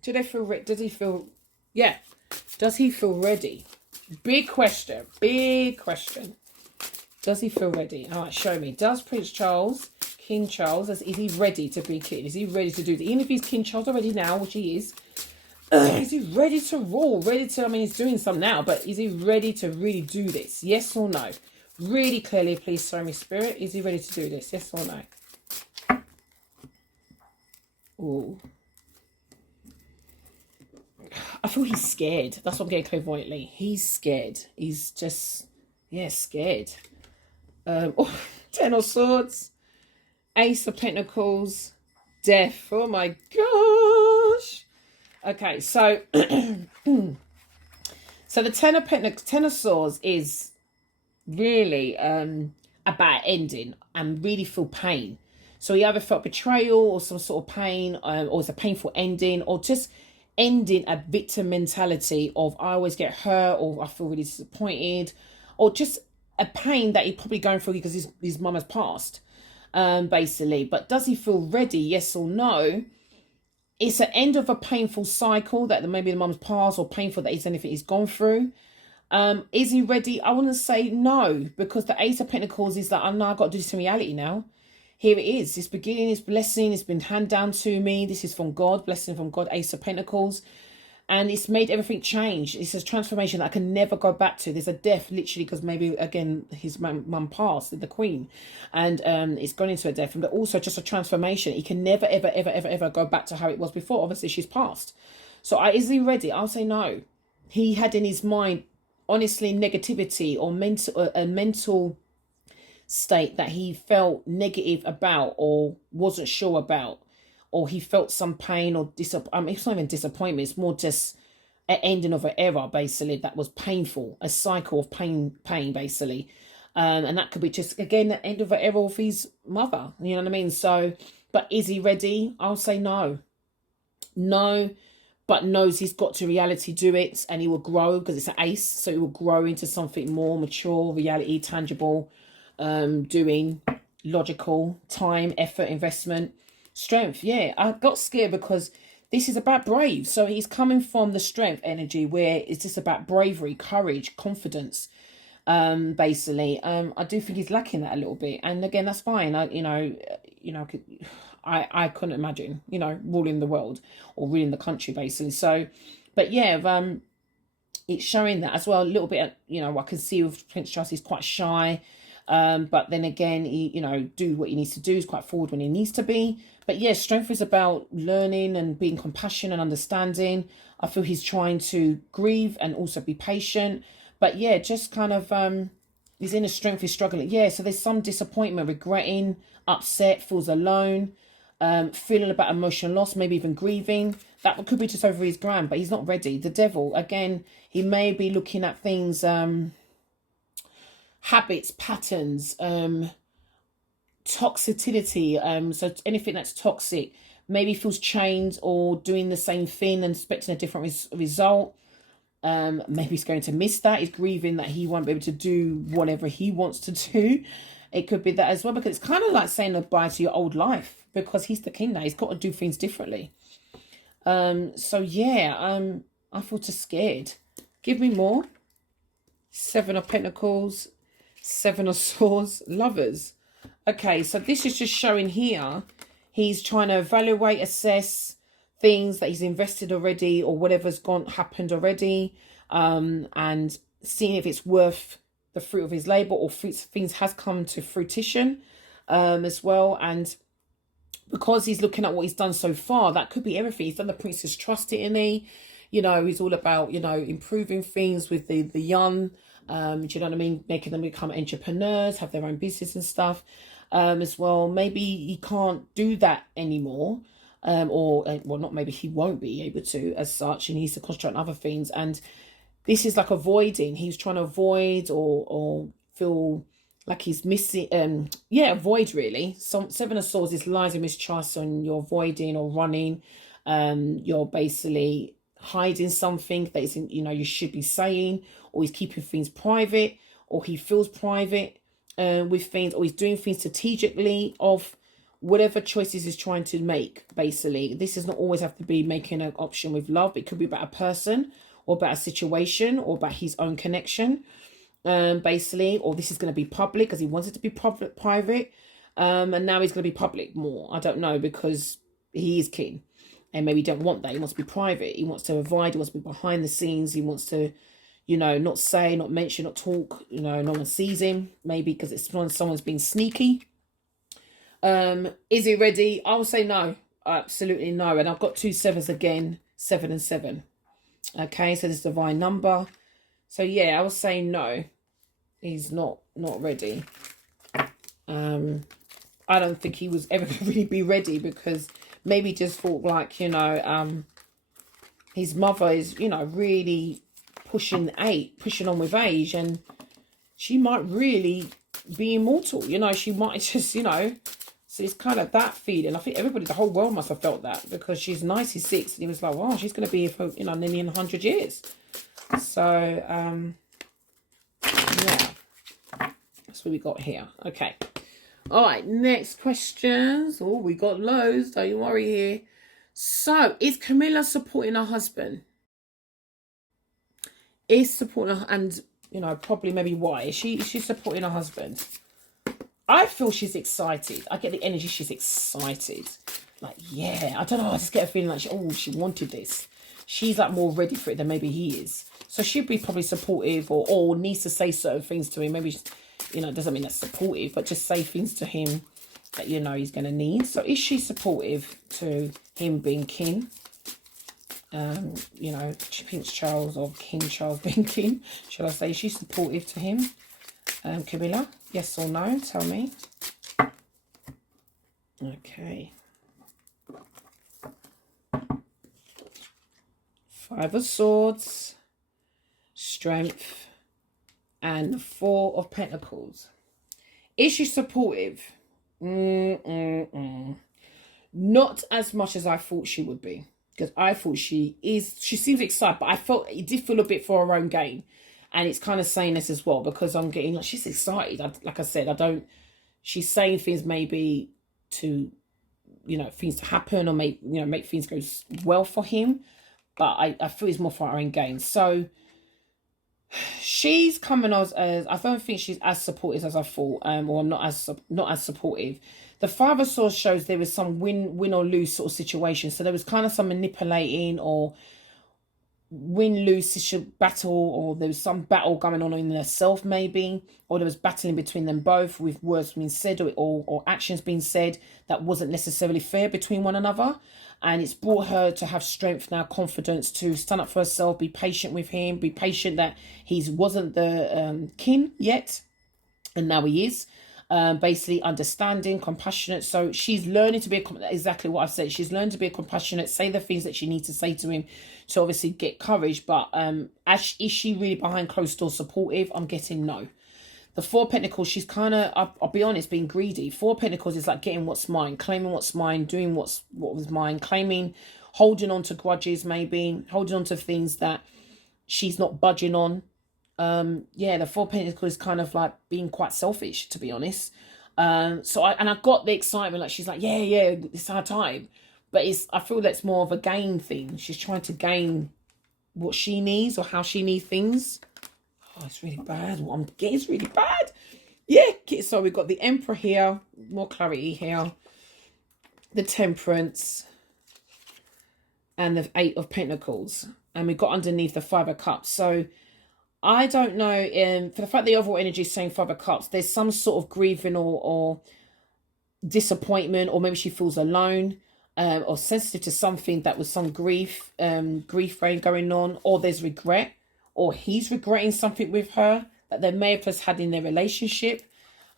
do they feel ready? Does he feel? Yeah. Does he feel ready? Big question. Big question. Does he feel ready? All right, show me. Does Prince Charles, King Charles, is he ready to be king? Is he ready to do it? Even if he's King Charles already now, which he is he ready to rule? Ready to, he's doing some now, but is he ready to really do this? Yes or no? Really clearly, please show me, Spirit. Is he ready to do this? Yes or no? Ooh. I feel he's scared. That's what I'm getting clairvoyantly. He's scared. He's just, scared. 10 of Swords, Ace of Pentacles, Death. Oh my gosh. Okay, so so the 10 of Pentacles, 10 of Swords is really about ending and really feel pain. So he either felt betrayal or some sort of pain, or it's a painful ending, or just ending a victim mentality of I always get hurt, or I feel really disappointed, or just a pain that he's probably going through because his mum has passed, basically. But does he feel ready? Yes or no? It's an end of a painful cycle that maybe the mum's passed, or painful that it's anything he's gone through. Is he ready? I want to say no, because the Ace of Pentacles is like, I know I've got to do this in reality now. Here it is. It's beginning, it's blessing, it's been handed down to me. This is from God, blessing from God, Ace of Pentacles. And it's made everything change. It's a transformation that I can never go back to. There's a death, literally, because maybe, again, his mum passed, the Queen. And it's gone into a death. But also just a transformation. He can never, ever go back to how it was before. Obviously, she's passed. So is he ready? I'll say no. He had in his mind, honestly, negativity or a mental state that he felt negative about or wasn't sure about. Or he felt some pain or it's not even disappointment. It's more just an ending of an era, basically, that was painful. A cycle of pain, basically. And that could be just, again, the end of an era of his mother. You know what I mean? So, but is he ready? I'll say no. No, but knows he's got to reality do it. And he will grow because it's an ace. So he will grow into something more mature, reality, tangible, doing, logical, time, effort, investment. Strength, yeah. I got scared because this is about brave. So he's coming from the strength energy where it's just about bravery, courage, confidence, basically. I do think he's lacking that a little bit. And again, that's fine. I I couldn't imagine, you know, ruling the world or ruling the country basically. So, but yeah, it's showing that as well a little bit. You know, I can see with Prince Charles, he's quite shy, but then again, he, you know, do what he needs to do. He's quite forward when he needs to be. But yeah, strength is about learning and being compassionate and understanding. I feel he's trying to grieve and also be patient. But yeah, just kind of his inner strength is struggling. Yeah, so there's some disappointment, regretting, upset, feels alone, feeling about emotional loss, maybe even grieving. That could be just over his grand, but he's not ready. The devil, again, he may be looking at things, habits, patterns, toxicity. So anything that's toxic, maybe feels chained or doing the same thing and expecting a different result. Maybe he's going to miss that. He's grieving that he won't be able to do whatever he wants to do. It could be that as well, because it's kind of like saying goodbye to your old life, because he's the king now. He's got to do things differently. So yeah, I feel just scared. Give me more. 7 of Pentacles, 7 of Swords, Lovers. Okay, so this is just showing here, he's trying to evaluate, assess things that he's invested already or whatever's happened already, and seeing if it's worth the fruit of his labor or things has come to fruition as well. And because he's looking at what he's done so far, that could be everything. He's done the Princess Trust in he, you know, he's all about, you know, improving things with the young, do you know what I mean, making them become entrepreneurs, have their own business and stuff as well. Maybe he can't do that anymore. Well, not maybe, he won't be able to as such. He needs to concentrate on other things. And this is like avoiding. He's trying to avoid or feel like he's missing. Avoid really. 7 of Swords is lies and mistrust, and you're avoiding or running. You're basically hiding something that isn't, you know, you should be saying, or he's keeping things private, or he feels private with things, or he's doing things strategically of whatever choices he's trying to make. Basically, this does not always have to be making an option with love. It could be about a person or about a situation or about his own connection, basically. Or this is going to be public because he wants it to be private, and now he's going to be public more. I don't know, because he is king, and maybe he don't want that. He wants to be private. He wants to avoid. He wants to be behind the scenes. He wants to, you know, not say, not mention, not talk. You know, no one sees him. Maybe because it's someone's being sneaky. Is he ready? I will say no. Absolutely no. And I've got 2 sevens again, 7 and 7. Okay, so this is divine number. So yeah, I will say no. He's not ready. I don't think he was ever going to really be ready, because maybe just thought like, you know, his mother is, you know, really pushing on with age, and she might really be immortal. You know, she might just, you know. So it's kind of that feeling. I think everybody, the whole world must have felt that, because she's 96 and he was like, wow, she's going to be here for, you know, nearly 100 years. So, yeah, that's what we got here. Okay. All right, next questions. Oh, we got loads. Don't you worry here. So, is Camilla supporting her husband? Is supporting her, and, you know, probably maybe why. Is she supporting her husband? I feel she's excited. I get the energy she's excited. Like, yeah, I don't know. I just get a feeling like, she wanted this. She's like more ready for it than maybe he is. So she'd be probably supportive, or needs to say certain things to him. Maybe, just, you know, it doesn't mean that's supportive, but just say things to him that, you know, he's going to need. So is she supportive to him being king? You know, Prince Charles or King Charles being king. Shall I say she's supportive to him? Camilla, yes or no? Tell me. Okay. 5 of Swords, Strength, and the 4 of Pentacles. Is she supportive? Not as much as I thought she would be, because I thought she seems excited, but I felt it did feel a bit for her own gain. And it's kind of saying this as well, because I'm getting, like, she's excited. Like I said, she's saying things maybe to, you know, things to happen, or make things go well for him. But I feel it's more for her own gain. So She's coming as I don't think she's as supportive as I thought, or not as supportive. The father source shows there was some win or lose sort of situation, so there was kind of some manipulating or win lose battle, or there was some battle going on in herself maybe, or there was battling between them both with words being said or actions being said that wasn't necessarily fair between one another. And it's brought her to have strength now, confidence to stand up for herself, be patient with him, be patient that he wasn't the king yet, and now he is. Basically understanding, compassionate. So she's learning to be exactly what I've said. She's learned to be a compassionate, say the things that she needs to say to him to obviously get courage. But is she really behind closed doors supportive? I'm getting no. The Four Pentacles, she's kind of, I'll be honest, being greedy. Four Pentacles is like getting what's mine, claiming what's mine, doing what was mine, claiming, holding on to grudges maybe, holding on to things that she's not budging on. Yeah, the Four Pentacles is kind of like being quite selfish, to be honest. So I got the excitement, like she's like, yeah, it's our time. But I feel that's more of a gain thing. She's trying to gain what she needs or how she needs things. Oh, it's really bad. What I'm getting is really bad. Yeah, so we've got the Emperor here. More clarity here. The Temperance. And the Eight of Pentacles. And we've got underneath the Five of Cups. So I don't know. For the fact the overall energy is saying Five of Cups, there's some sort of grieving or disappointment, or maybe she feels alone. Or sensitive to something that was some grief rain going on, or there's regret, or he's regretting something with her that they may have just had in their relationship.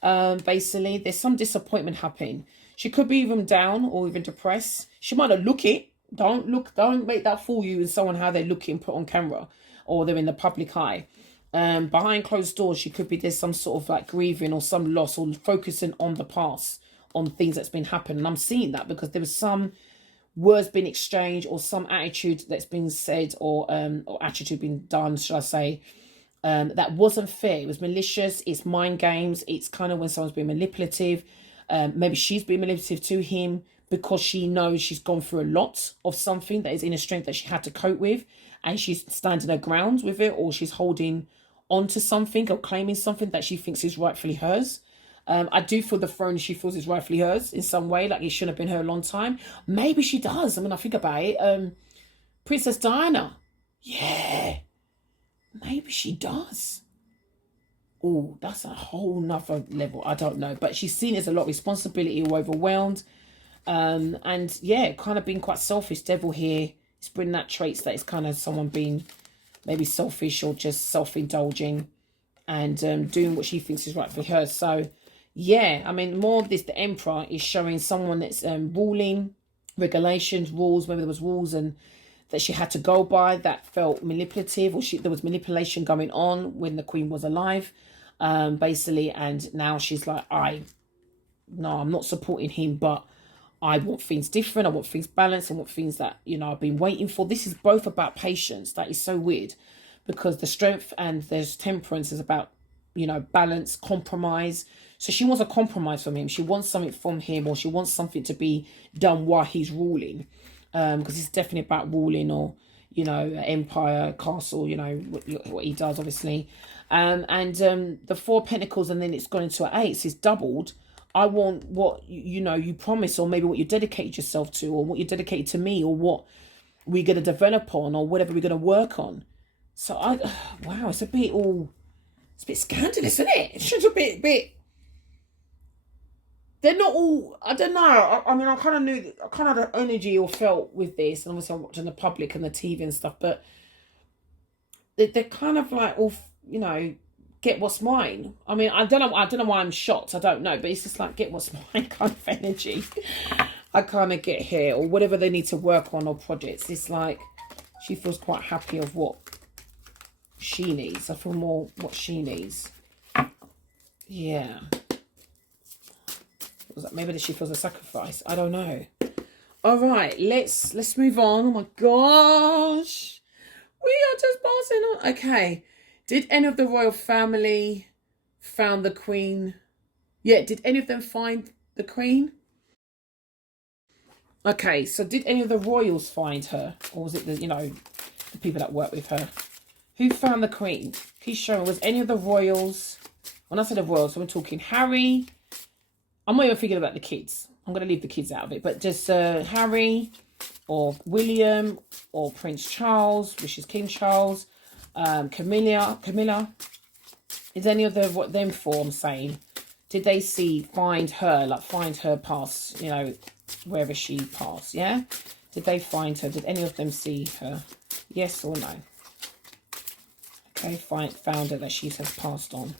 Basically, there's some disappointment happening. She could be even down or even depressed. She might not look it. Don't make that fool you and someone how they're looking put on camera, or they're in the public eye. Behind closed doors, she could be there's some sort of like grieving or some loss, or focusing on the past, on things that's been happening. And I'm seeing that because there was some words being exchanged, or some attitude that's been said, or attitude being done, should I say, that wasn't fair. It was malicious. It's mind games. It's kind of when someone's being manipulative. Maybe she's being manipulative to him because she knows she's gone through a lot of something that is inner strength that she had to cope with, and she's standing her ground with it, or she's holding onto something or claiming something that she thinks is rightfully hers. I do feel the throne she feels is rightfully hers in some way, like it shouldn't have been her a long time. Maybe she does. I mean, I think about it. Princess Diana. Yeah. Maybe she does. Oh, that's a whole nother level. I don't know. But she's seen as a lot of responsibility or overwhelmed. And yeah, kind of being quite selfish. Devil here. It's bringing that traits that it's kind of someone being maybe selfish or just self-indulging and doing what she thinks is right for her. So yeah, I mean, more of this, the Emperor is showing someone that's ruling, regulations, rules, whether there was rules and that she had to go by that felt manipulative, or there was manipulation going on when the Queen was alive, basically. And now she's like, no, I'm not supporting him, but I want things different. I want things balanced. I want things that, you know, I've been waiting for. This is both about patience. That is so weird, because the Strength and there's Temperance is about, you know, balance, compromise. So she wants a compromise from him. She wants something from him, or she wants something to be done while he's ruling. Because it's definitely about ruling, or, you know, empire, castle, you know, what he does, obviously. The Four Pentacles, and then it's gone into an Eight. So it's doubled. I want what, you know, you promise, or maybe what you dedicated yourself to, or what you dedicated to me, or what we're going to develop on, or whatever we're going to work on. So wow, it's a bit scandalous, isn't it? It's just a bit. They're not all, I don't know. I mean, I kind of had the energy or felt with this, and obviously I'm watching the public and the TV and stuff, but they're kind of like, all, you know, get what's mine. I mean, I don't know why I'm shocked. I don't know, but it's just like, get what's mine kind of energy. I kind of get here, or whatever they need to work on, or projects. It's like she feels quite happy of what she needs. I feel more what she needs. Yeah. Maybe she feels a sacrifice. I don't know. All right, let's move on. Oh my gosh, we are just passing on. Okay, did any of the royal family found the Queen? Yeah, did any of them find the Queen? Okay, so did any of the royals find her, or was it the, you know, the people that work with her? Who found the Queen? Please show me. Was any of the royals... When I said the royals, so we're talking Harry. I'm not even thinking about the kids. I'm going to leave the kids out of it. But just Harry or William or Prince Charles, which is King Charles. Camilla. Is any of them four, I'm saying, did they find her past, you know, wherever she passed, yeah? Did they find her? Did any of them see her? Yes or no? Okay, found her that she has passed on.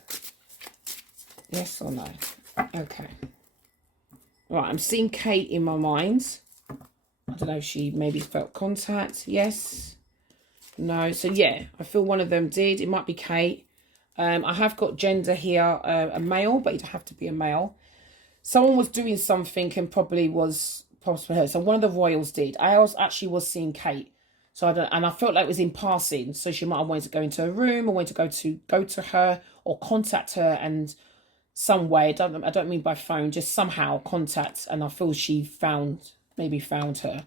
Yes or no? Okay. Right, I'm seeing Kate in my mind. I don't know if she maybe felt contact. Yes. No. So, yeah, I feel one of them did. It might be Kate. I have got gender here, a male, but you don't have to be a male. Someone was doing something and probably was possibly her. So one of the royals did. I actually was seeing Kate. So I felt like it was in passing. So she might have wanted to go into a room or wanted to go to her or contact her and some way. I don't mean by phone, just somehow contact. And I feel she maybe found her.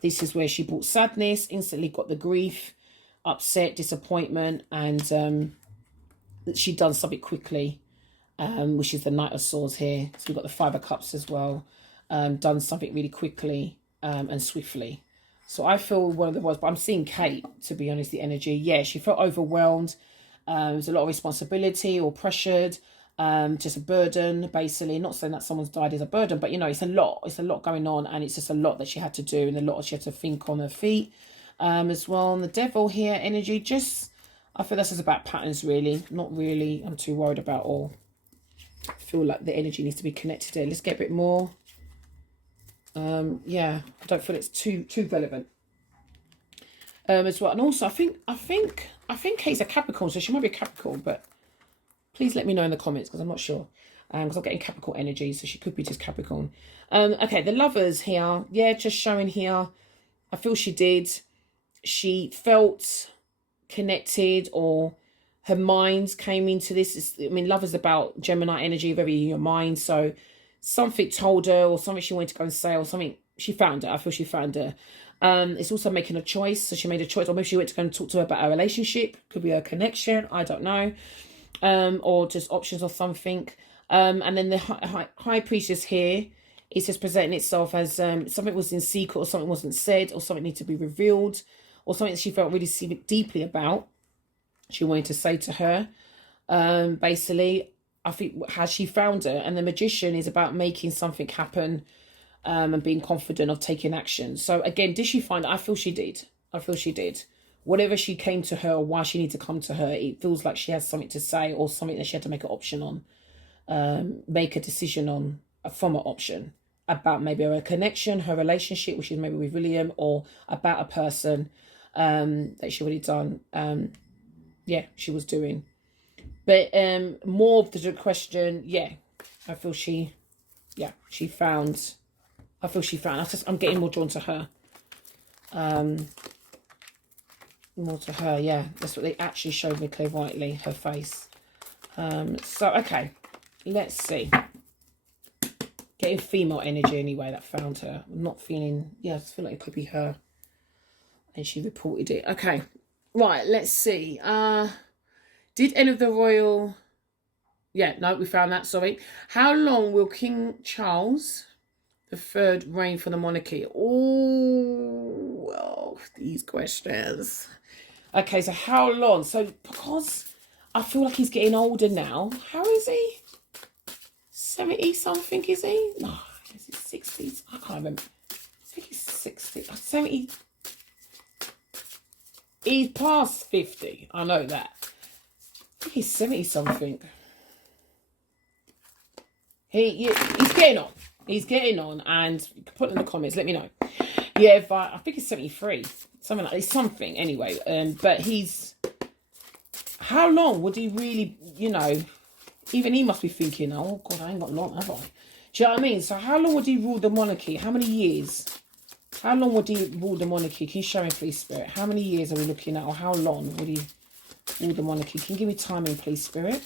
This is where she brought sadness, instantly got the grief, upset, disappointment, and she done something quickly, which is the Knight of Swords here. So we've got the Five of Cups as well. Done something really quickly and swiftly. So I feel one of the ones, but I'm seeing Kate, to be honest, the energy. Yeah, she felt overwhelmed. There was a lot of responsibility or pressured, just a burden, basically. Not saying that someone's died is a burden, but, you know, it's a lot. It's a lot going on, and it's just a lot that she had to do and a lot she had to think on her feet as well. And the Devil here, energy, just... I feel this is about patterns, really. Not really. I'm too worried about all. I feel like the energy needs to be connected there. Let's get a bit more. Yeah, I don't feel it's too relevant. As well. And also, I think Kate's a Capricorn, so she might be a Capricorn, but please let me know in the comments because I'm not sure. Because I'm getting Capricorn energy, so she could be just Capricorn. Okay, the Lovers here. Yeah, just showing here. I feel she did. She felt connected, or her mind came into this. I mean, love is about Gemini energy, very in your mind. So something told her, or something she wanted to go and say, or something, she found her. I feel she found her. It's also making a choice. So she made a choice, or maybe she went to go and talk to her about her relationship. Could be her connection. I don't know. Or just options or something. And then the high priestess here is just presenting itself as something was in secret, or something wasn't said, or something needed to be revealed, or something that she felt really deeply about. She wanted to say to her. Basically, I think how she found her. And the Magician is about making something happen and being confident of taking action. So again, did she find her? I feel she did. I feel she did. Whatever she came to her, or why she needed to come to her, it feels like she has something to say, or something that she had to make an option on. Make a decision on from an option. About maybe her connection, her relationship, which is maybe with William, or about a person that she already done. Yeah, she was doing. But more of the question, yeah, I feel she found. I'm getting more drawn to her. More to her, yeah. That's what they actually showed me clairvoyantly, her face. So, okay, let's see. Getting female energy anyway that found her. I'm not feeling, yeah, I just feel like it could be her. And she reported it. Okay, right, let's see. Did any of the royal... Yeah, no, we found that, sorry. How long will King Charles III reign for the monarchy? Oh, well, these questions. Okay, so how long? So, because I feel like he's getting older now. How is he? 70 something, is he? No, is he 60s? I can't remember. I think he's 60. 70. He's past 50. I know that. I think he's 70 something. He's getting on. He's getting on, and you can put in the comments. Let me know. Yeah, I think he's 73. Something like something anyway. But he's... How long would he really, you know... Even he must be thinking, oh, God, I ain't got long, have I? Do you know what I mean? So how long would he rule the monarchy? How many years? How long would he rule the monarchy? Can you show me, please, Spirit? How many years are we looking at? Or how long would he rule the monarchy? Can you give me timing, please, Spirit?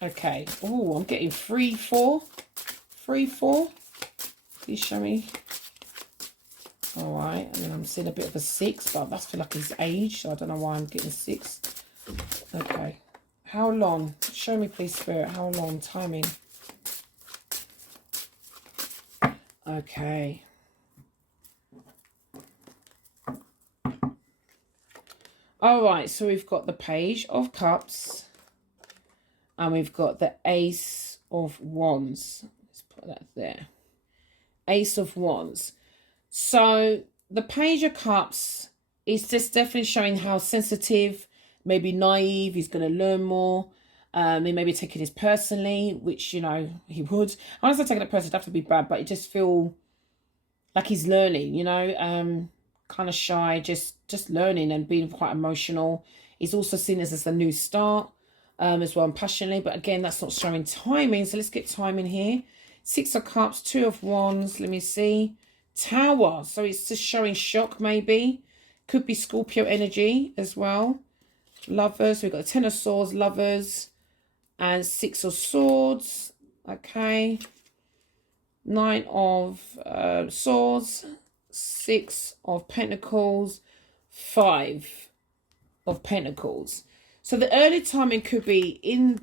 Okay. Oh, I'm getting 3, 4. 3, 4. Please show me. Oh, All right, and then I'm seeing a bit of a 6, but that's feel like his age, so I don't know why I'm getting 6. Okay. How long? Show me, please, Spirit. How long? Timing. Okay. All right, so we've got the Page of Cups. And we've got the Ace of Wands. Let's put that there. Ace of Wands. So the Page of Cups is just definitely showing how sensitive, maybe naive, he's going to learn more. He may be taking this personally, which, you know, he would. I don't say taking it personally, it'd have to be bad, but it just feel like he's learning, you know, kind of shy, just learning and being quite emotional. He's also seen this as a new start. As well, and passionately, but again, that's not showing timing, so let's get timing here. 6 of Cups, 2 of Wands, let me see. Tower, so it's just showing shock, maybe. Could be Scorpio energy as well. Lovers, we've got the 10 of Swords, Lovers, and 6 of Swords, okay. 9 of Swords, 6 of Pentacles, 5 of Pentacles. So the early timing could be in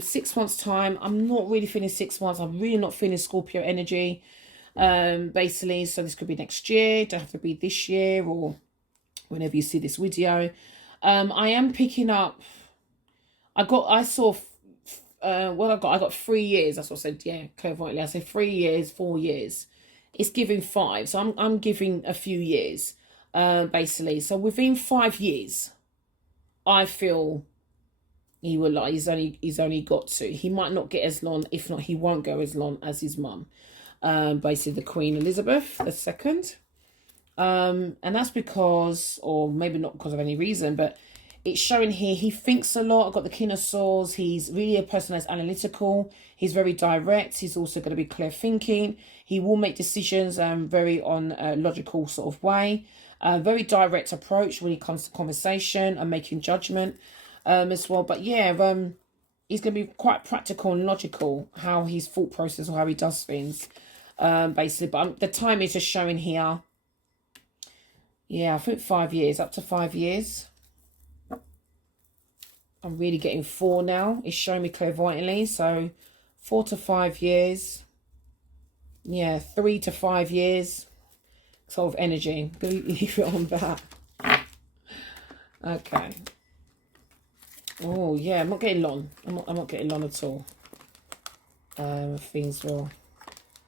6 months' time. I'm not really feeling 6 months. I'm really not feeling Scorpio energy, basically. So this could be next year. Don't have to be this year or whenever you see this video. I am picking up. I got 3 years. That's what I said. Yeah, clairvoyantly. I said 3 years, 4 years. It's giving 5. So I'm giving a few years, basically. So within 5 years, I feel he will like he's only got to. He might not get as long, if not, he won't go as long as his mum. Basically the Queen Elizabeth II. And that's because, or maybe not because of any reason, but it's showing here he thinks a lot. I've got the King of Swords. He's really a person that's analytical. He's very direct. He's also going to be clear thinking. He will make decisions very on a logical sort of way. Very direct approach when it comes to conversation and making judgment as well. But yeah, he's going to be quite practical and logical how his thought process or how he does things, basically. But the time is just showing here. Yeah, I think 5 years, up to 5 years. I'm really getting 4 now. It's showing me clairvoyantly. So 4 to 5 years. Yeah, 3 to 5 years. Sort of energy. Leave it on that. Okay. Oh yeah, I'm not getting long. I'm not getting long at all. Things will,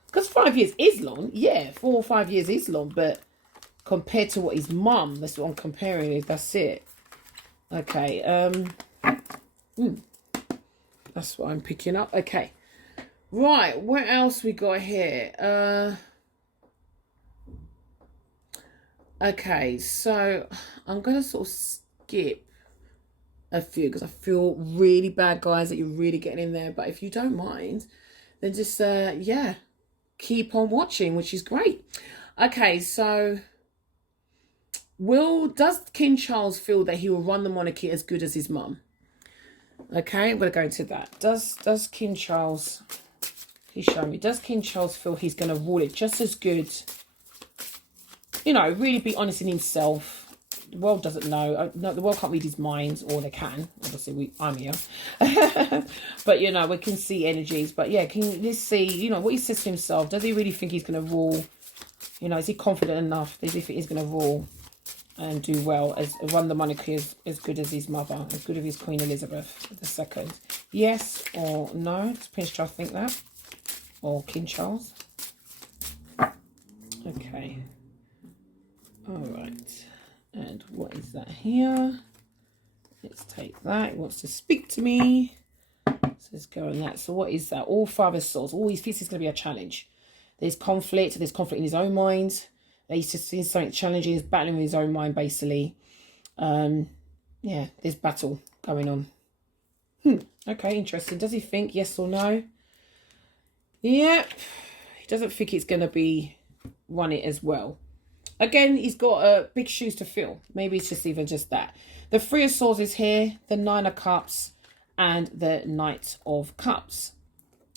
because 5 years is long. Yeah, 4 or 5 years is long, but compared to what his mum, that's what I'm comparing with. That's it. Okay. That's what I'm picking up. Okay. Right. What else we got here? Okay, so I'm going to sort of skip a few because I feel really bad, guys, that you're really getting in there. But if you don't mind, then just, yeah, keep on watching, which is great. Okay, so does King Charles feel that he will run the monarchy as good as his mum? Okay, I'm going to go into that. Does King Charles, he's showing me, does King Charles feel he's going to rule it just as good? You know, really be honest in himself. The world doesn't know. No, the world can't read his mind, or they can. Obviously, I'm here. But, you know, we can see energies. But, yeah, let's see, you know, what he says to himself. Does he really think he's going to rule? You know, is he confident enough? Does he think he's going to rule and do well, run the monarchy as good as his mother, as good as his Queen Elizabeth II? Yes or no? Does Prince Charles think that? Or King Charles? Okay. All right, and what is that here? Let's take that. He wants to speak to me. So let's go on that. So what is that? All 5 of Swords. All he thinks is going to be a challenge. There's conflict. There's conflict in his own mind. He's just seeing something challenging. He's battling with his own mind, basically. Yeah, there's battle going on. Okay, interesting. Does he think yes or no? Yep. He doesn't think it's going to be run it as well. Again, he's got big shoes to fill. Maybe it's just even just that. The 3 of Swords is here, the 9 of Cups, and the Knight of Cups.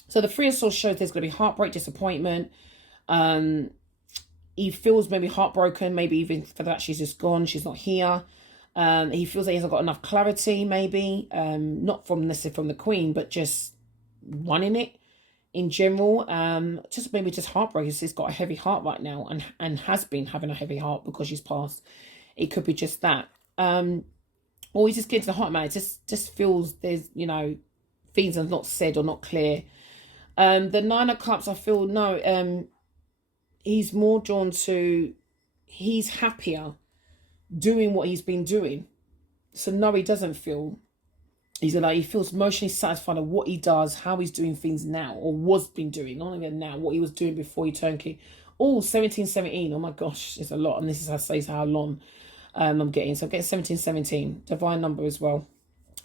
So the 3 of Swords shows there's going to be heartbreak, disappointment. he feels maybe heartbroken, maybe even for that she's just gone, she's not here. He feels that he hasn't got enough clarity, maybe, not from necessarily from the Queen, but just wanting it in general. Just maybe just heartbroken. He's got a heavy heart right now, and has been having a heavy heart because she's passed. It could be just that. Or he's just getting to the heart, man. It just feels there's, you know, things are not said or not clear. The Nine of Cups, I feel, no, he's more drawn to, he's happier doing what he's been doing. So no, he doesn't feel, he feels emotionally satisfied of what he does, how he's doing things now, or was been doing, not even now, what he was doing before he turned king. Oh, 1717, oh my gosh, it's a lot. And this is, I say, how long I'm getting. So I'm getting 1717, divine number as well,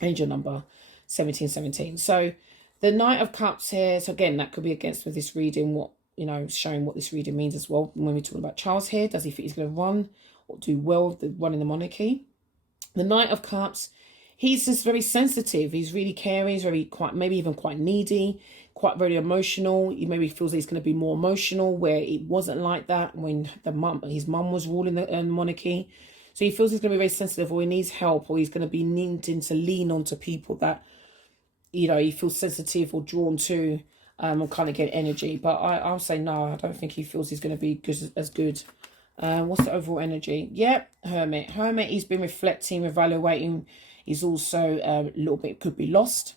angel number 1717. So the Knight of Cups here, so again, that could be against with this reading, what, you know, showing what this reading means as well. When we're talking about Charles here, does he think he's going to run or do well with the running the monarchy? The Knight of Cups, he's just very sensitive. He's really caring. He's very quite, maybe even quite needy, quite very emotional. He maybe feels that he's going to be more emotional, where it wasn't like that when his mum was ruling the monarchy. So he feels he's going to be very sensitive, or he needs help, or he's going to be needing to lean on to people that, you know, he feels sensitive or drawn to, and kind of get energy. But I'll say no, I don't think he feels he's going to be as good. What's the overall energy? Yep, Hermit. Hermit, he's been reflecting, evaluating. He's also a little bit, could be lost.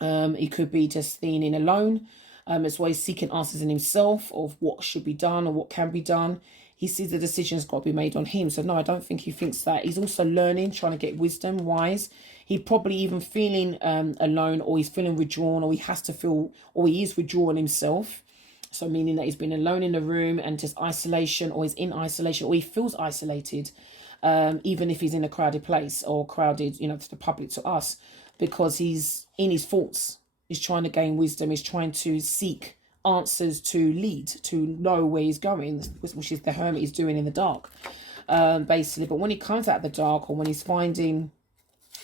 He could be just feeling alone. As well as seeking answers in himself of what should be done or what can be done. He sees the decisions got to be made on him. So no, I don't think he thinks that. He's also learning, trying to get wisdom, wise. He probably even feeling alone, or he's feeling withdrawn, or he has to feel, or he is withdrawing himself. So meaning that he's been alone in the room and just isolation, or he's in isolation, or he feels isolated, even if he's in a crowded place or crowded, you know, to the public, to us, because he's in his thoughts. He's trying to gain wisdom. He's trying to seek answers to lead, to know where he's going, which is the Hermit is doing in the dark, basically. But when he comes out of the dark, or when he's finding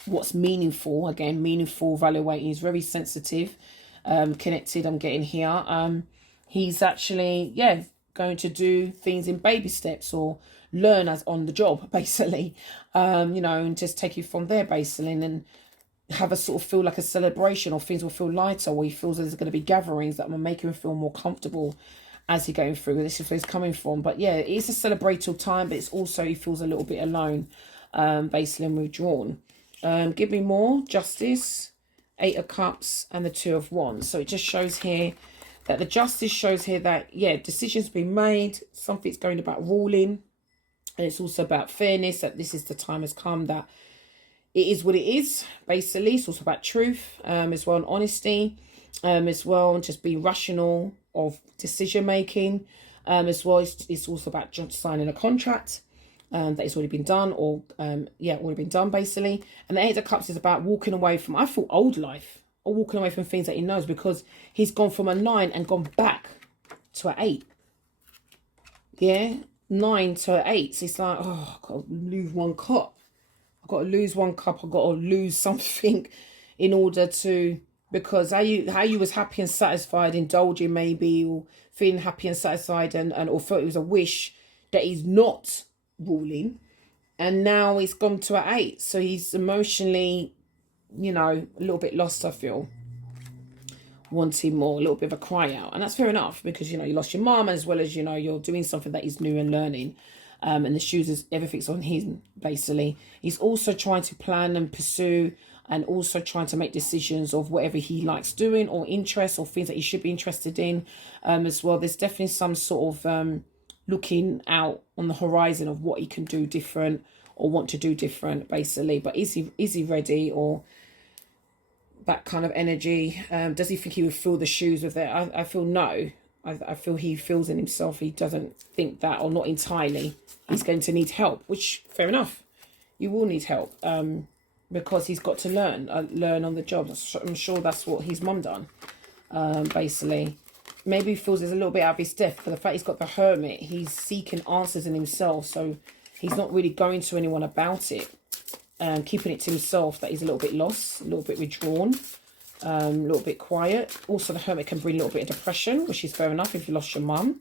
what's meaningful, again, meaningful, evaluating, he's very sensitive, connected, I'm getting here. He's actually, yeah, going to do things in baby steps, or learn as on the job, basically, you know, and just take it from there, basically, and then have a sort of feel like a celebration, or things will feel lighter, or he feels there's going to be gatherings that will make him feel more comfortable as he's going through. This is where he's coming from. But yeah, it's a celebratory time, but it's also, he feels a little bit alone, basically, and withdrawn. Give me more. Justice, Eight of Cups, and the Two of Wands. So it just shows here that the Justice shows here that, yeah, decisions being made, something's going about ruling, and it's also about fairness, that this is the time has come that it is what it is, basically. It's also about truth, as well, and honesty, as well, and just being rational of decision making, as well. It's also about just signing a contract that it's already been done, or already been done, basically. And the Eight of Cups is about walking away from, I thought, old life, or walking away from things that he knows, because he's gone from a 9 and gone back to an 8. Yeah, 9 to an 8. So it's like, oh, I've got to lose one cup. I've got to lose one cup. I've got to lose something in order to, because how you was happy and satisfied, indulging maybe, or feeling happy and satisfied, and or thought it was a wish that he's not ruling, and now he's gone to an 8. So he's emotionally, you know, a little bit lost, I feel, wanting more, a little bit of a cry out. And that's fair enough, because, you know, you lost your mum, as well as, you know, you're doing something that is new and learning. And the shoes is, everything's on him, basically. He's also trying to plan and pursue, and also trying to make decisions of whatever he likes doing, or interests, or things that he should be interested in, as well. There's definitely some sort of looking out on the horizon of what he can do different, or want to do different, basically. But is he ready, or that kind of energy? Does he think he would fill the shoes with it? I feel no. I feel he feels in himself he doesn't think that, or not entirely. He's going to need help, which, fair enough. You will need help, because he's got to learn on the job. I'm sure that's what his mum done, basically. Maybe he feels there's a little bit out of his depth, for the fact he's got the Hermit. He's seeking answers in himself, so he's not really going to anyone about it, keeping it to himself, that he's a little bit lost, a little bit withdrawn, a little bit quiet. Also, the Hermit can bring a little bit of depression, which is fair enough if you lost your mum.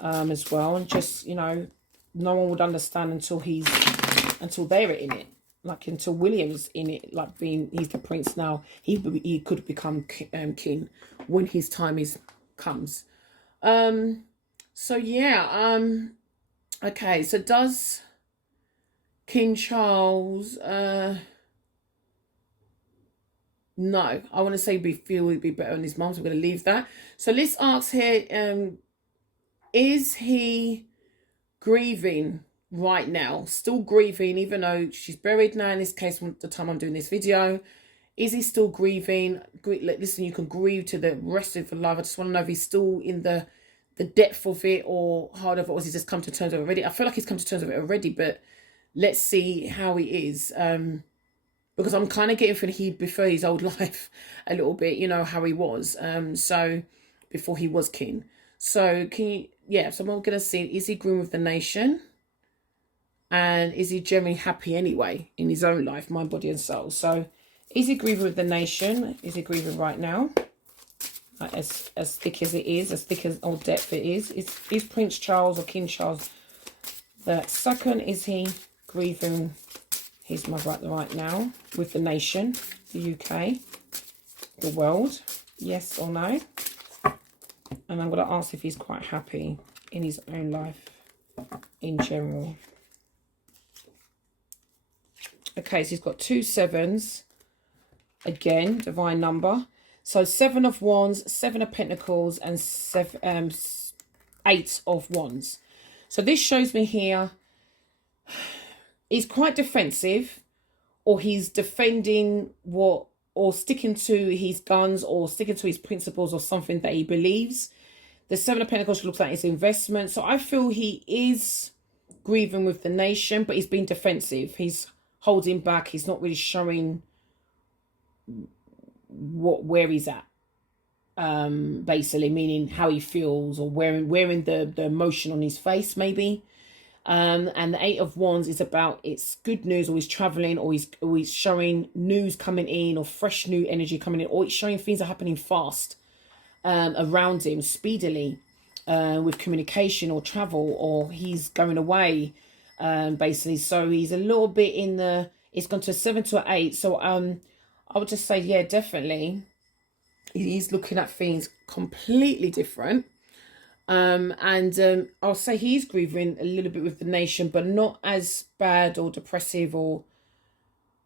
as well. And just, you know, no one would understand until they're in it. Like, until William's in it, like he's the prince now. He could become king when his time comes. So yeah, okay, so does King Charles, no, I want to say feel he'd be better on his mum, so I'm going to leave that. So let's ask here, is he grieving right now? Still grieving, even though she's buried now in this case, the time I'm doing this video. Is he still grieving? Listen, you can grieve to the rest of your life. I just want to know if he's still in the depth of it or hard of it, or has he just come to terms with it already? I feel like he's come to terms with it already, but let's see how he is. Because I'm kind of getting feeling he'd prefer his old life a little bit, you know, how he was. So before he was king. So can you, yeah, so I'm gonna see, is he grieving with the nation? And is he generally happy anyway in his own life, mind, body, and soul? So is he grieving with the nation? Is he grieving right now? As thick as it is, as thick as or depth it is Prince Charles or King Charles the second, is he grieving his mother right now with the nation, the UK, the world? Yes or no? And I'm going to ask if he's quite happy in his own life in general. Okay, so he's got 2 sevens. Again, divine number. So 7 of Wands, 7 of Pentacles, and 8 of Wands. So this shows me here he's quite defensive, or he's defending what, or sticking to his guns, or sticking to his principles, or something that he believes. The 7 of Pentacles looks like his investment. So I feel he is grieving with the nation, but he's being defensive. He's holding back. He's not really showing where he's at, basically, meaning how he feels, or wearing the emotion on his face, maybe. And the 8 of Wands is about, it's good news, or he's traveling, or he's showing news coming in, or fresh new energy coming in, or it's showing things are happening fast around him, speedily, with communication or travel, or he's going away, basically. So he's a little bit in the, it's gone to a 7 to an 8. So I would just say, yeah, definitely he's looking at things completely different. I'll say he's grieving a little bit with the nation, but not as bad or depressive, or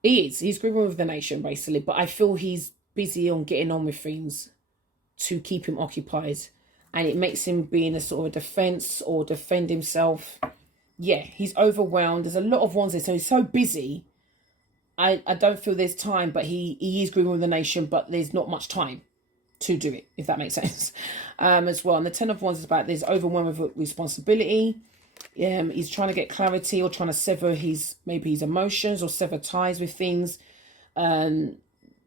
he's grieving with the nation, basically. But I feel he's busy on getting on with things to keep him occupied, and it makes him be in a sort of a defense or defend himself. Yeah, he's overwhelmed. There's a lot of ones there, so he's so busy. I don't feel there's time, but he is grieving with the nation, but there's not much time to do it, if that makes sense, as well. And the 10 of Wands is about this overwhelming with responsibility. He's trying to get clarity, or trying to sever maybe his emotions, or sever ties with things, of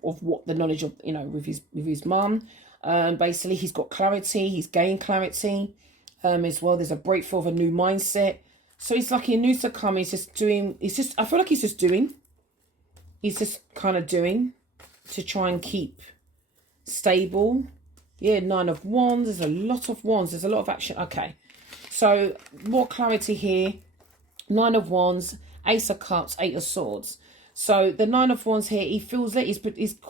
what the knowledge of, you know, with his mum. Basically, he's got clarity. He's gained clarity, as well. There's a breakthrough of a new mindset. So he's like, he needs to come. He's just doing. I feel like he's just doing. He's just kind of doing to try and keep stable. Yeah, 9 of Wands. There's a lot of Wands. There's a lot of action. Okay, so more clarity here. 9 of Wands, Ace of Cups, 8 of Swords. So the 9 of Wands here, he feels that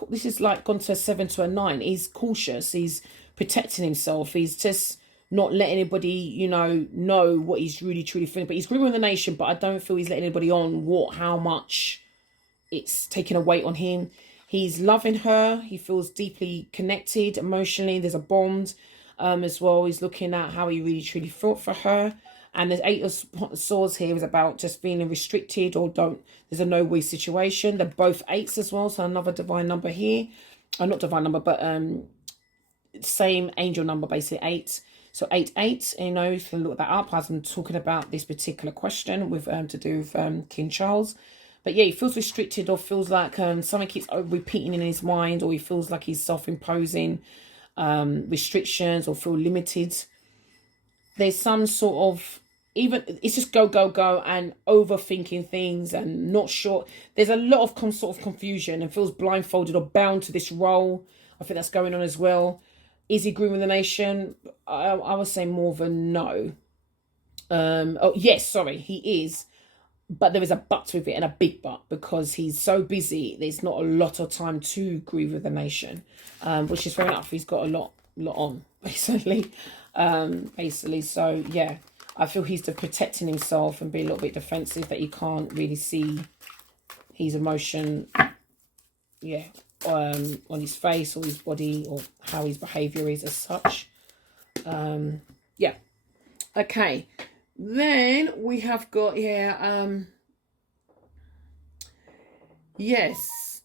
this is like gone to a 7 to a 9. He's cautious. He's protecting himself. He's just not letting anybody, you know what he's really truly feeling. But he's grieving with the nation, but I don't feel he's letting anybody on how much it's taking a weight on him. He's loving her. He feels deeply connected emotionally. There's a bond, as well. He's looking at how he really truly felt for her. And the 8 of Swords here is about just being restricted, or there's a no-way situation. They're both 8s as well, so another divine number here. Not divine number, but same angel number, basically 8. So 8, you know, you can look that up as I'm talking about this particular question with to do with King Charles. But yeah, he feels restricted, or feels like something keeps repeating in his mind, or he feels like he's self-imposing restrictions, or feel limited. There's some sort of, even it's just go, and overthinking things, and not sure. There's a lot of sort of confusion, and feels blindfolded or bound to this role. I think that's going on as well. Is he agreeing with the nation? I would say more of a no. Oh yes, sorry, he is, but there is a but with it, and a big but, because he's so busy. There's not a lot of time to grieve with the nation, which is fair enough. He's got a lot on, basically. So yeah, I feel he's protecting himself and being a little bit defensive, that you can't really see his emotion, yeah, on his face or his body, or how his behaviour is as such. Yeah. Okay. Then we have got here, yes.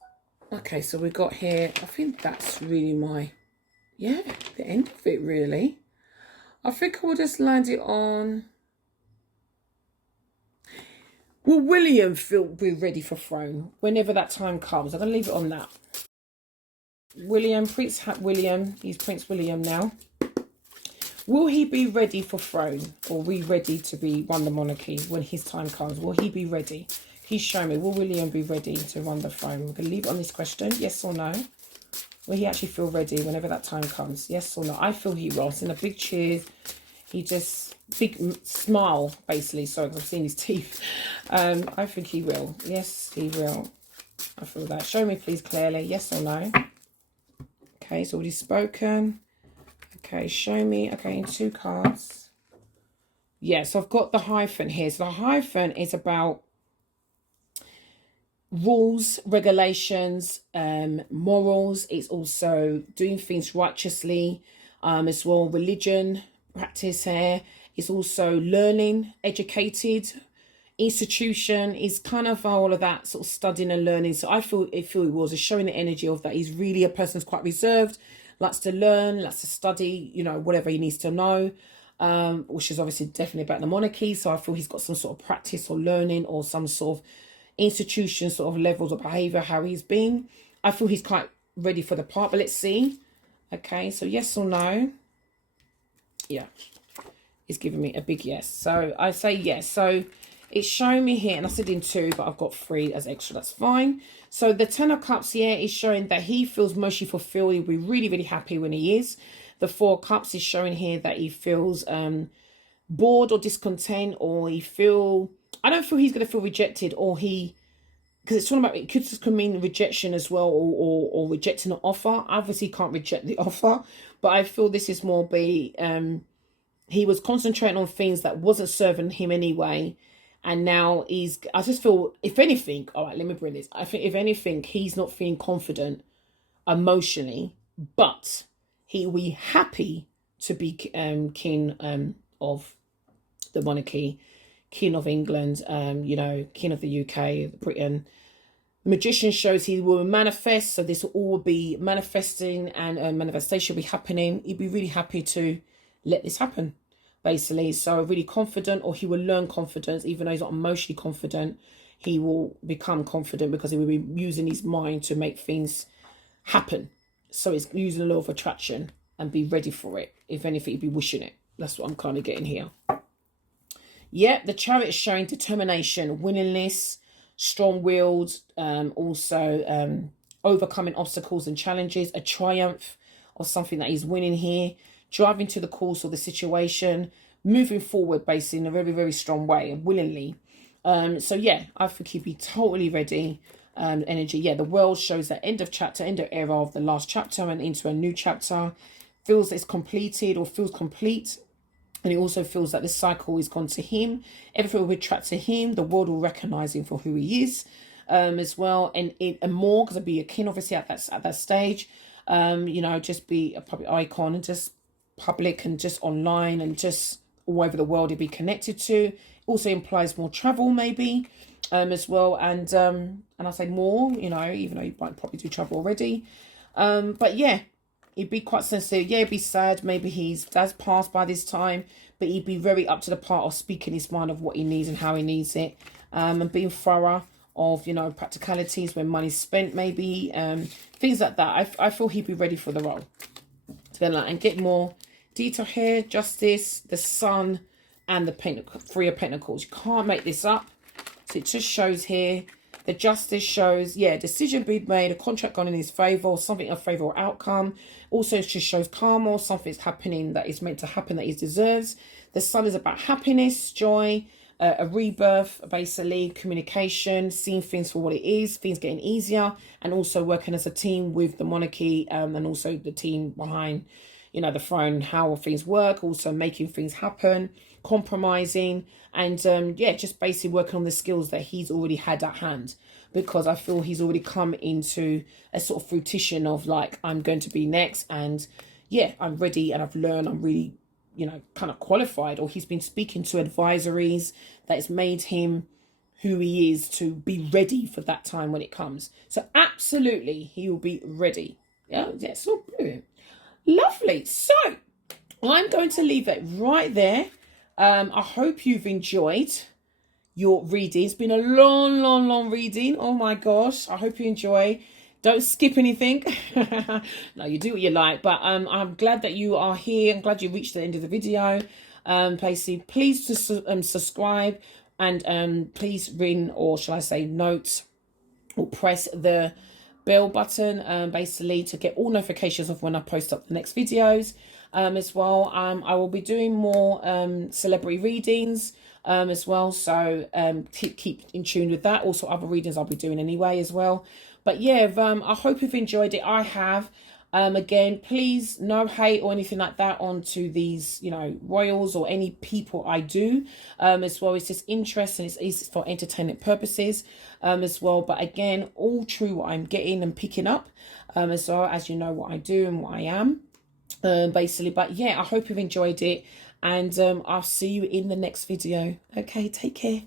Okay, so we got here, I think that's really the end of it, really. I think I will just land it on, will William be ready for throne whenever that time comes? I'm going to leave it on that. William, William, he's Prince William now. Will he be ready for throne, or we ready to run the monarchy when his time comes? Will he be ready? He's showing me, will William be ready to run the throne? We're going to leave it on this question, yes or no. Will he actually feel ready whenever that time comes? Yes or no? I feel he will. It's in a big cheers. He just, big smile, basically. Sorry, because I've seen his teeth. I think he will. Yes, he will. I feel that. Show me, please, clearly. Yes or no? Okay, it's already spoken. Okay, show me. Okay, in 2 cards. Yeah, so I've got the hyphen here. So the hyphen is about rules, regulations, morals. It's also doing things righteously, as well. Religion, practice here. It's also learning, educated. Institution is kind of all of that sort of studying and learning. So I feel it was showing the energy of that. He's really a person who's quite reserved, likes to learn, likes to study, you know, whatever he needs to know, which is obviously definitely about the monarchy. So I feel he's got some sort of practice or learning, or some sort of institution sort of levels of behavior, how he's been. I feel he's quite ready for the part, but let's see. Okay, so yes or no? Yeah, he's giving me a big yes. So I say yes. So it's showing me here, and I said in 2, but I've got 3 as extra. That's fine. So the 10 of Cups here is showing that he feels mostly fulfilled. He'll be really, really happy when he is. The 4 of Cups is showing here that he feels bored or discontent, or I don't feel he's going to feel rejected, or because it's talking about, it could mean rejection as well, or rejecting an offer. Obviously, he can't reject the offer, but I feel this is more he was concentrating on things that wasn't serving him anyway. And now I just feel, if anything, all right, let me bring this. I think, if anything, he's not feeling confident emotionally, but he will be happy to be king of the monarchy, king of England, you know, king of the UK, Britain. The Magician shows he will manifest, so this will all be manifesting, and manifestation will be happening. He'd be really happy to let this happen, basically. So really confident, or he will learn confidence. Even though he's not emotionally confident, he will become confident, because he will be using his mind to make things happen. So it's using a law of attraction and be ready for it. If anything, he'd be wishing it. That's what I'm kind of getting here. Yeah, the Chariot is showing determination, willingness, strong-willed, also overcoming obstacles and challenges, a triumph or something that he's winning here, driving to the course of the situation, moving forward basically in a very, very strong way and willingly. So yeah, I think he'd be totally ready. Energy, yeah, the world shows that end of chapter, end of era of the last chapter and into a new chapter. Feels it's completed, or feels complete. And he also feels that this cycle is gone to him. Everything will attract to him. The world will recognize him for who he is, as well. And more, because I'll be a king, obviously, at that stage. You know, just be a public icon, and just public, and just online, and just all over the world he'll be connected to. Also implies more travel, maybe, as well. And I say more, you know, even though you might probably do travel already. But yeah. He'd be quite sensitive. Yeah, he'd be sad. Maybe he's passed by this time, but he'd be very up to the part of speaking his mind of what he needs and how he needs it, and being thorough of, you know, practicalities when money's spent, maybe, things like that. I feel he'd be ready for the role. So then, and get more detail here. Justice, the Sun, and the 3 of Pentacles. You can't make this up. So it just shows here The Justice shows, yeah, decision being made, a contract gone in his favour, or something, a favourable outcome. Also, it just shows karma, or something's happening that is meant to happen that he deserves. The Sun is about happiness, joy, a rebirth, basically, communication, seeing things for what it is, things getting easier, and also working as a team with the monarchy, and also the team behind, you know, the throne, how things work, also making things happen, compromising, and yeah, just basically working on the skills that he's already had at hand, because I feel he's already come into a sort of fruition of like, I'm going to be next, and yeah, I'm ready, and I've learned, I'm really, you know, kind of qualified, or he's been speaking to advisories that has made him who he is to be ready for that time when it comes. So absolutely, he will be ready. Yeah, it's all brilliant. Lovely. So I'm going to leave it right there. I hope you've enjoyed your reading. It's been a long reading. Oh my gosh. I hope you enjoy. Don't skip anything. No, you do what you like. But I'm glad that you are here. I'm glad you reached the end of the video. Please to subscribe, and please ring, or shall I say note, or press the bell button, basically, to get all notifications of when I post up the next videos. As well, I will be doing more celebrity readings as well, so keep in tune with that. Also other readings I'll be doing anyway as well. But yeah, I hope you've enjoyed it. I have. Again, please, no hate or anything like that onto these, you know, royals or any people I do as well. It's just interest, and it's for entertainment purposes as well. But again, all true what I'm getting and picking up as well, as you know what I do and what I am basically. But yeah, I hope you've enjoyed it, and I'll see you in the next video. Okay, take care.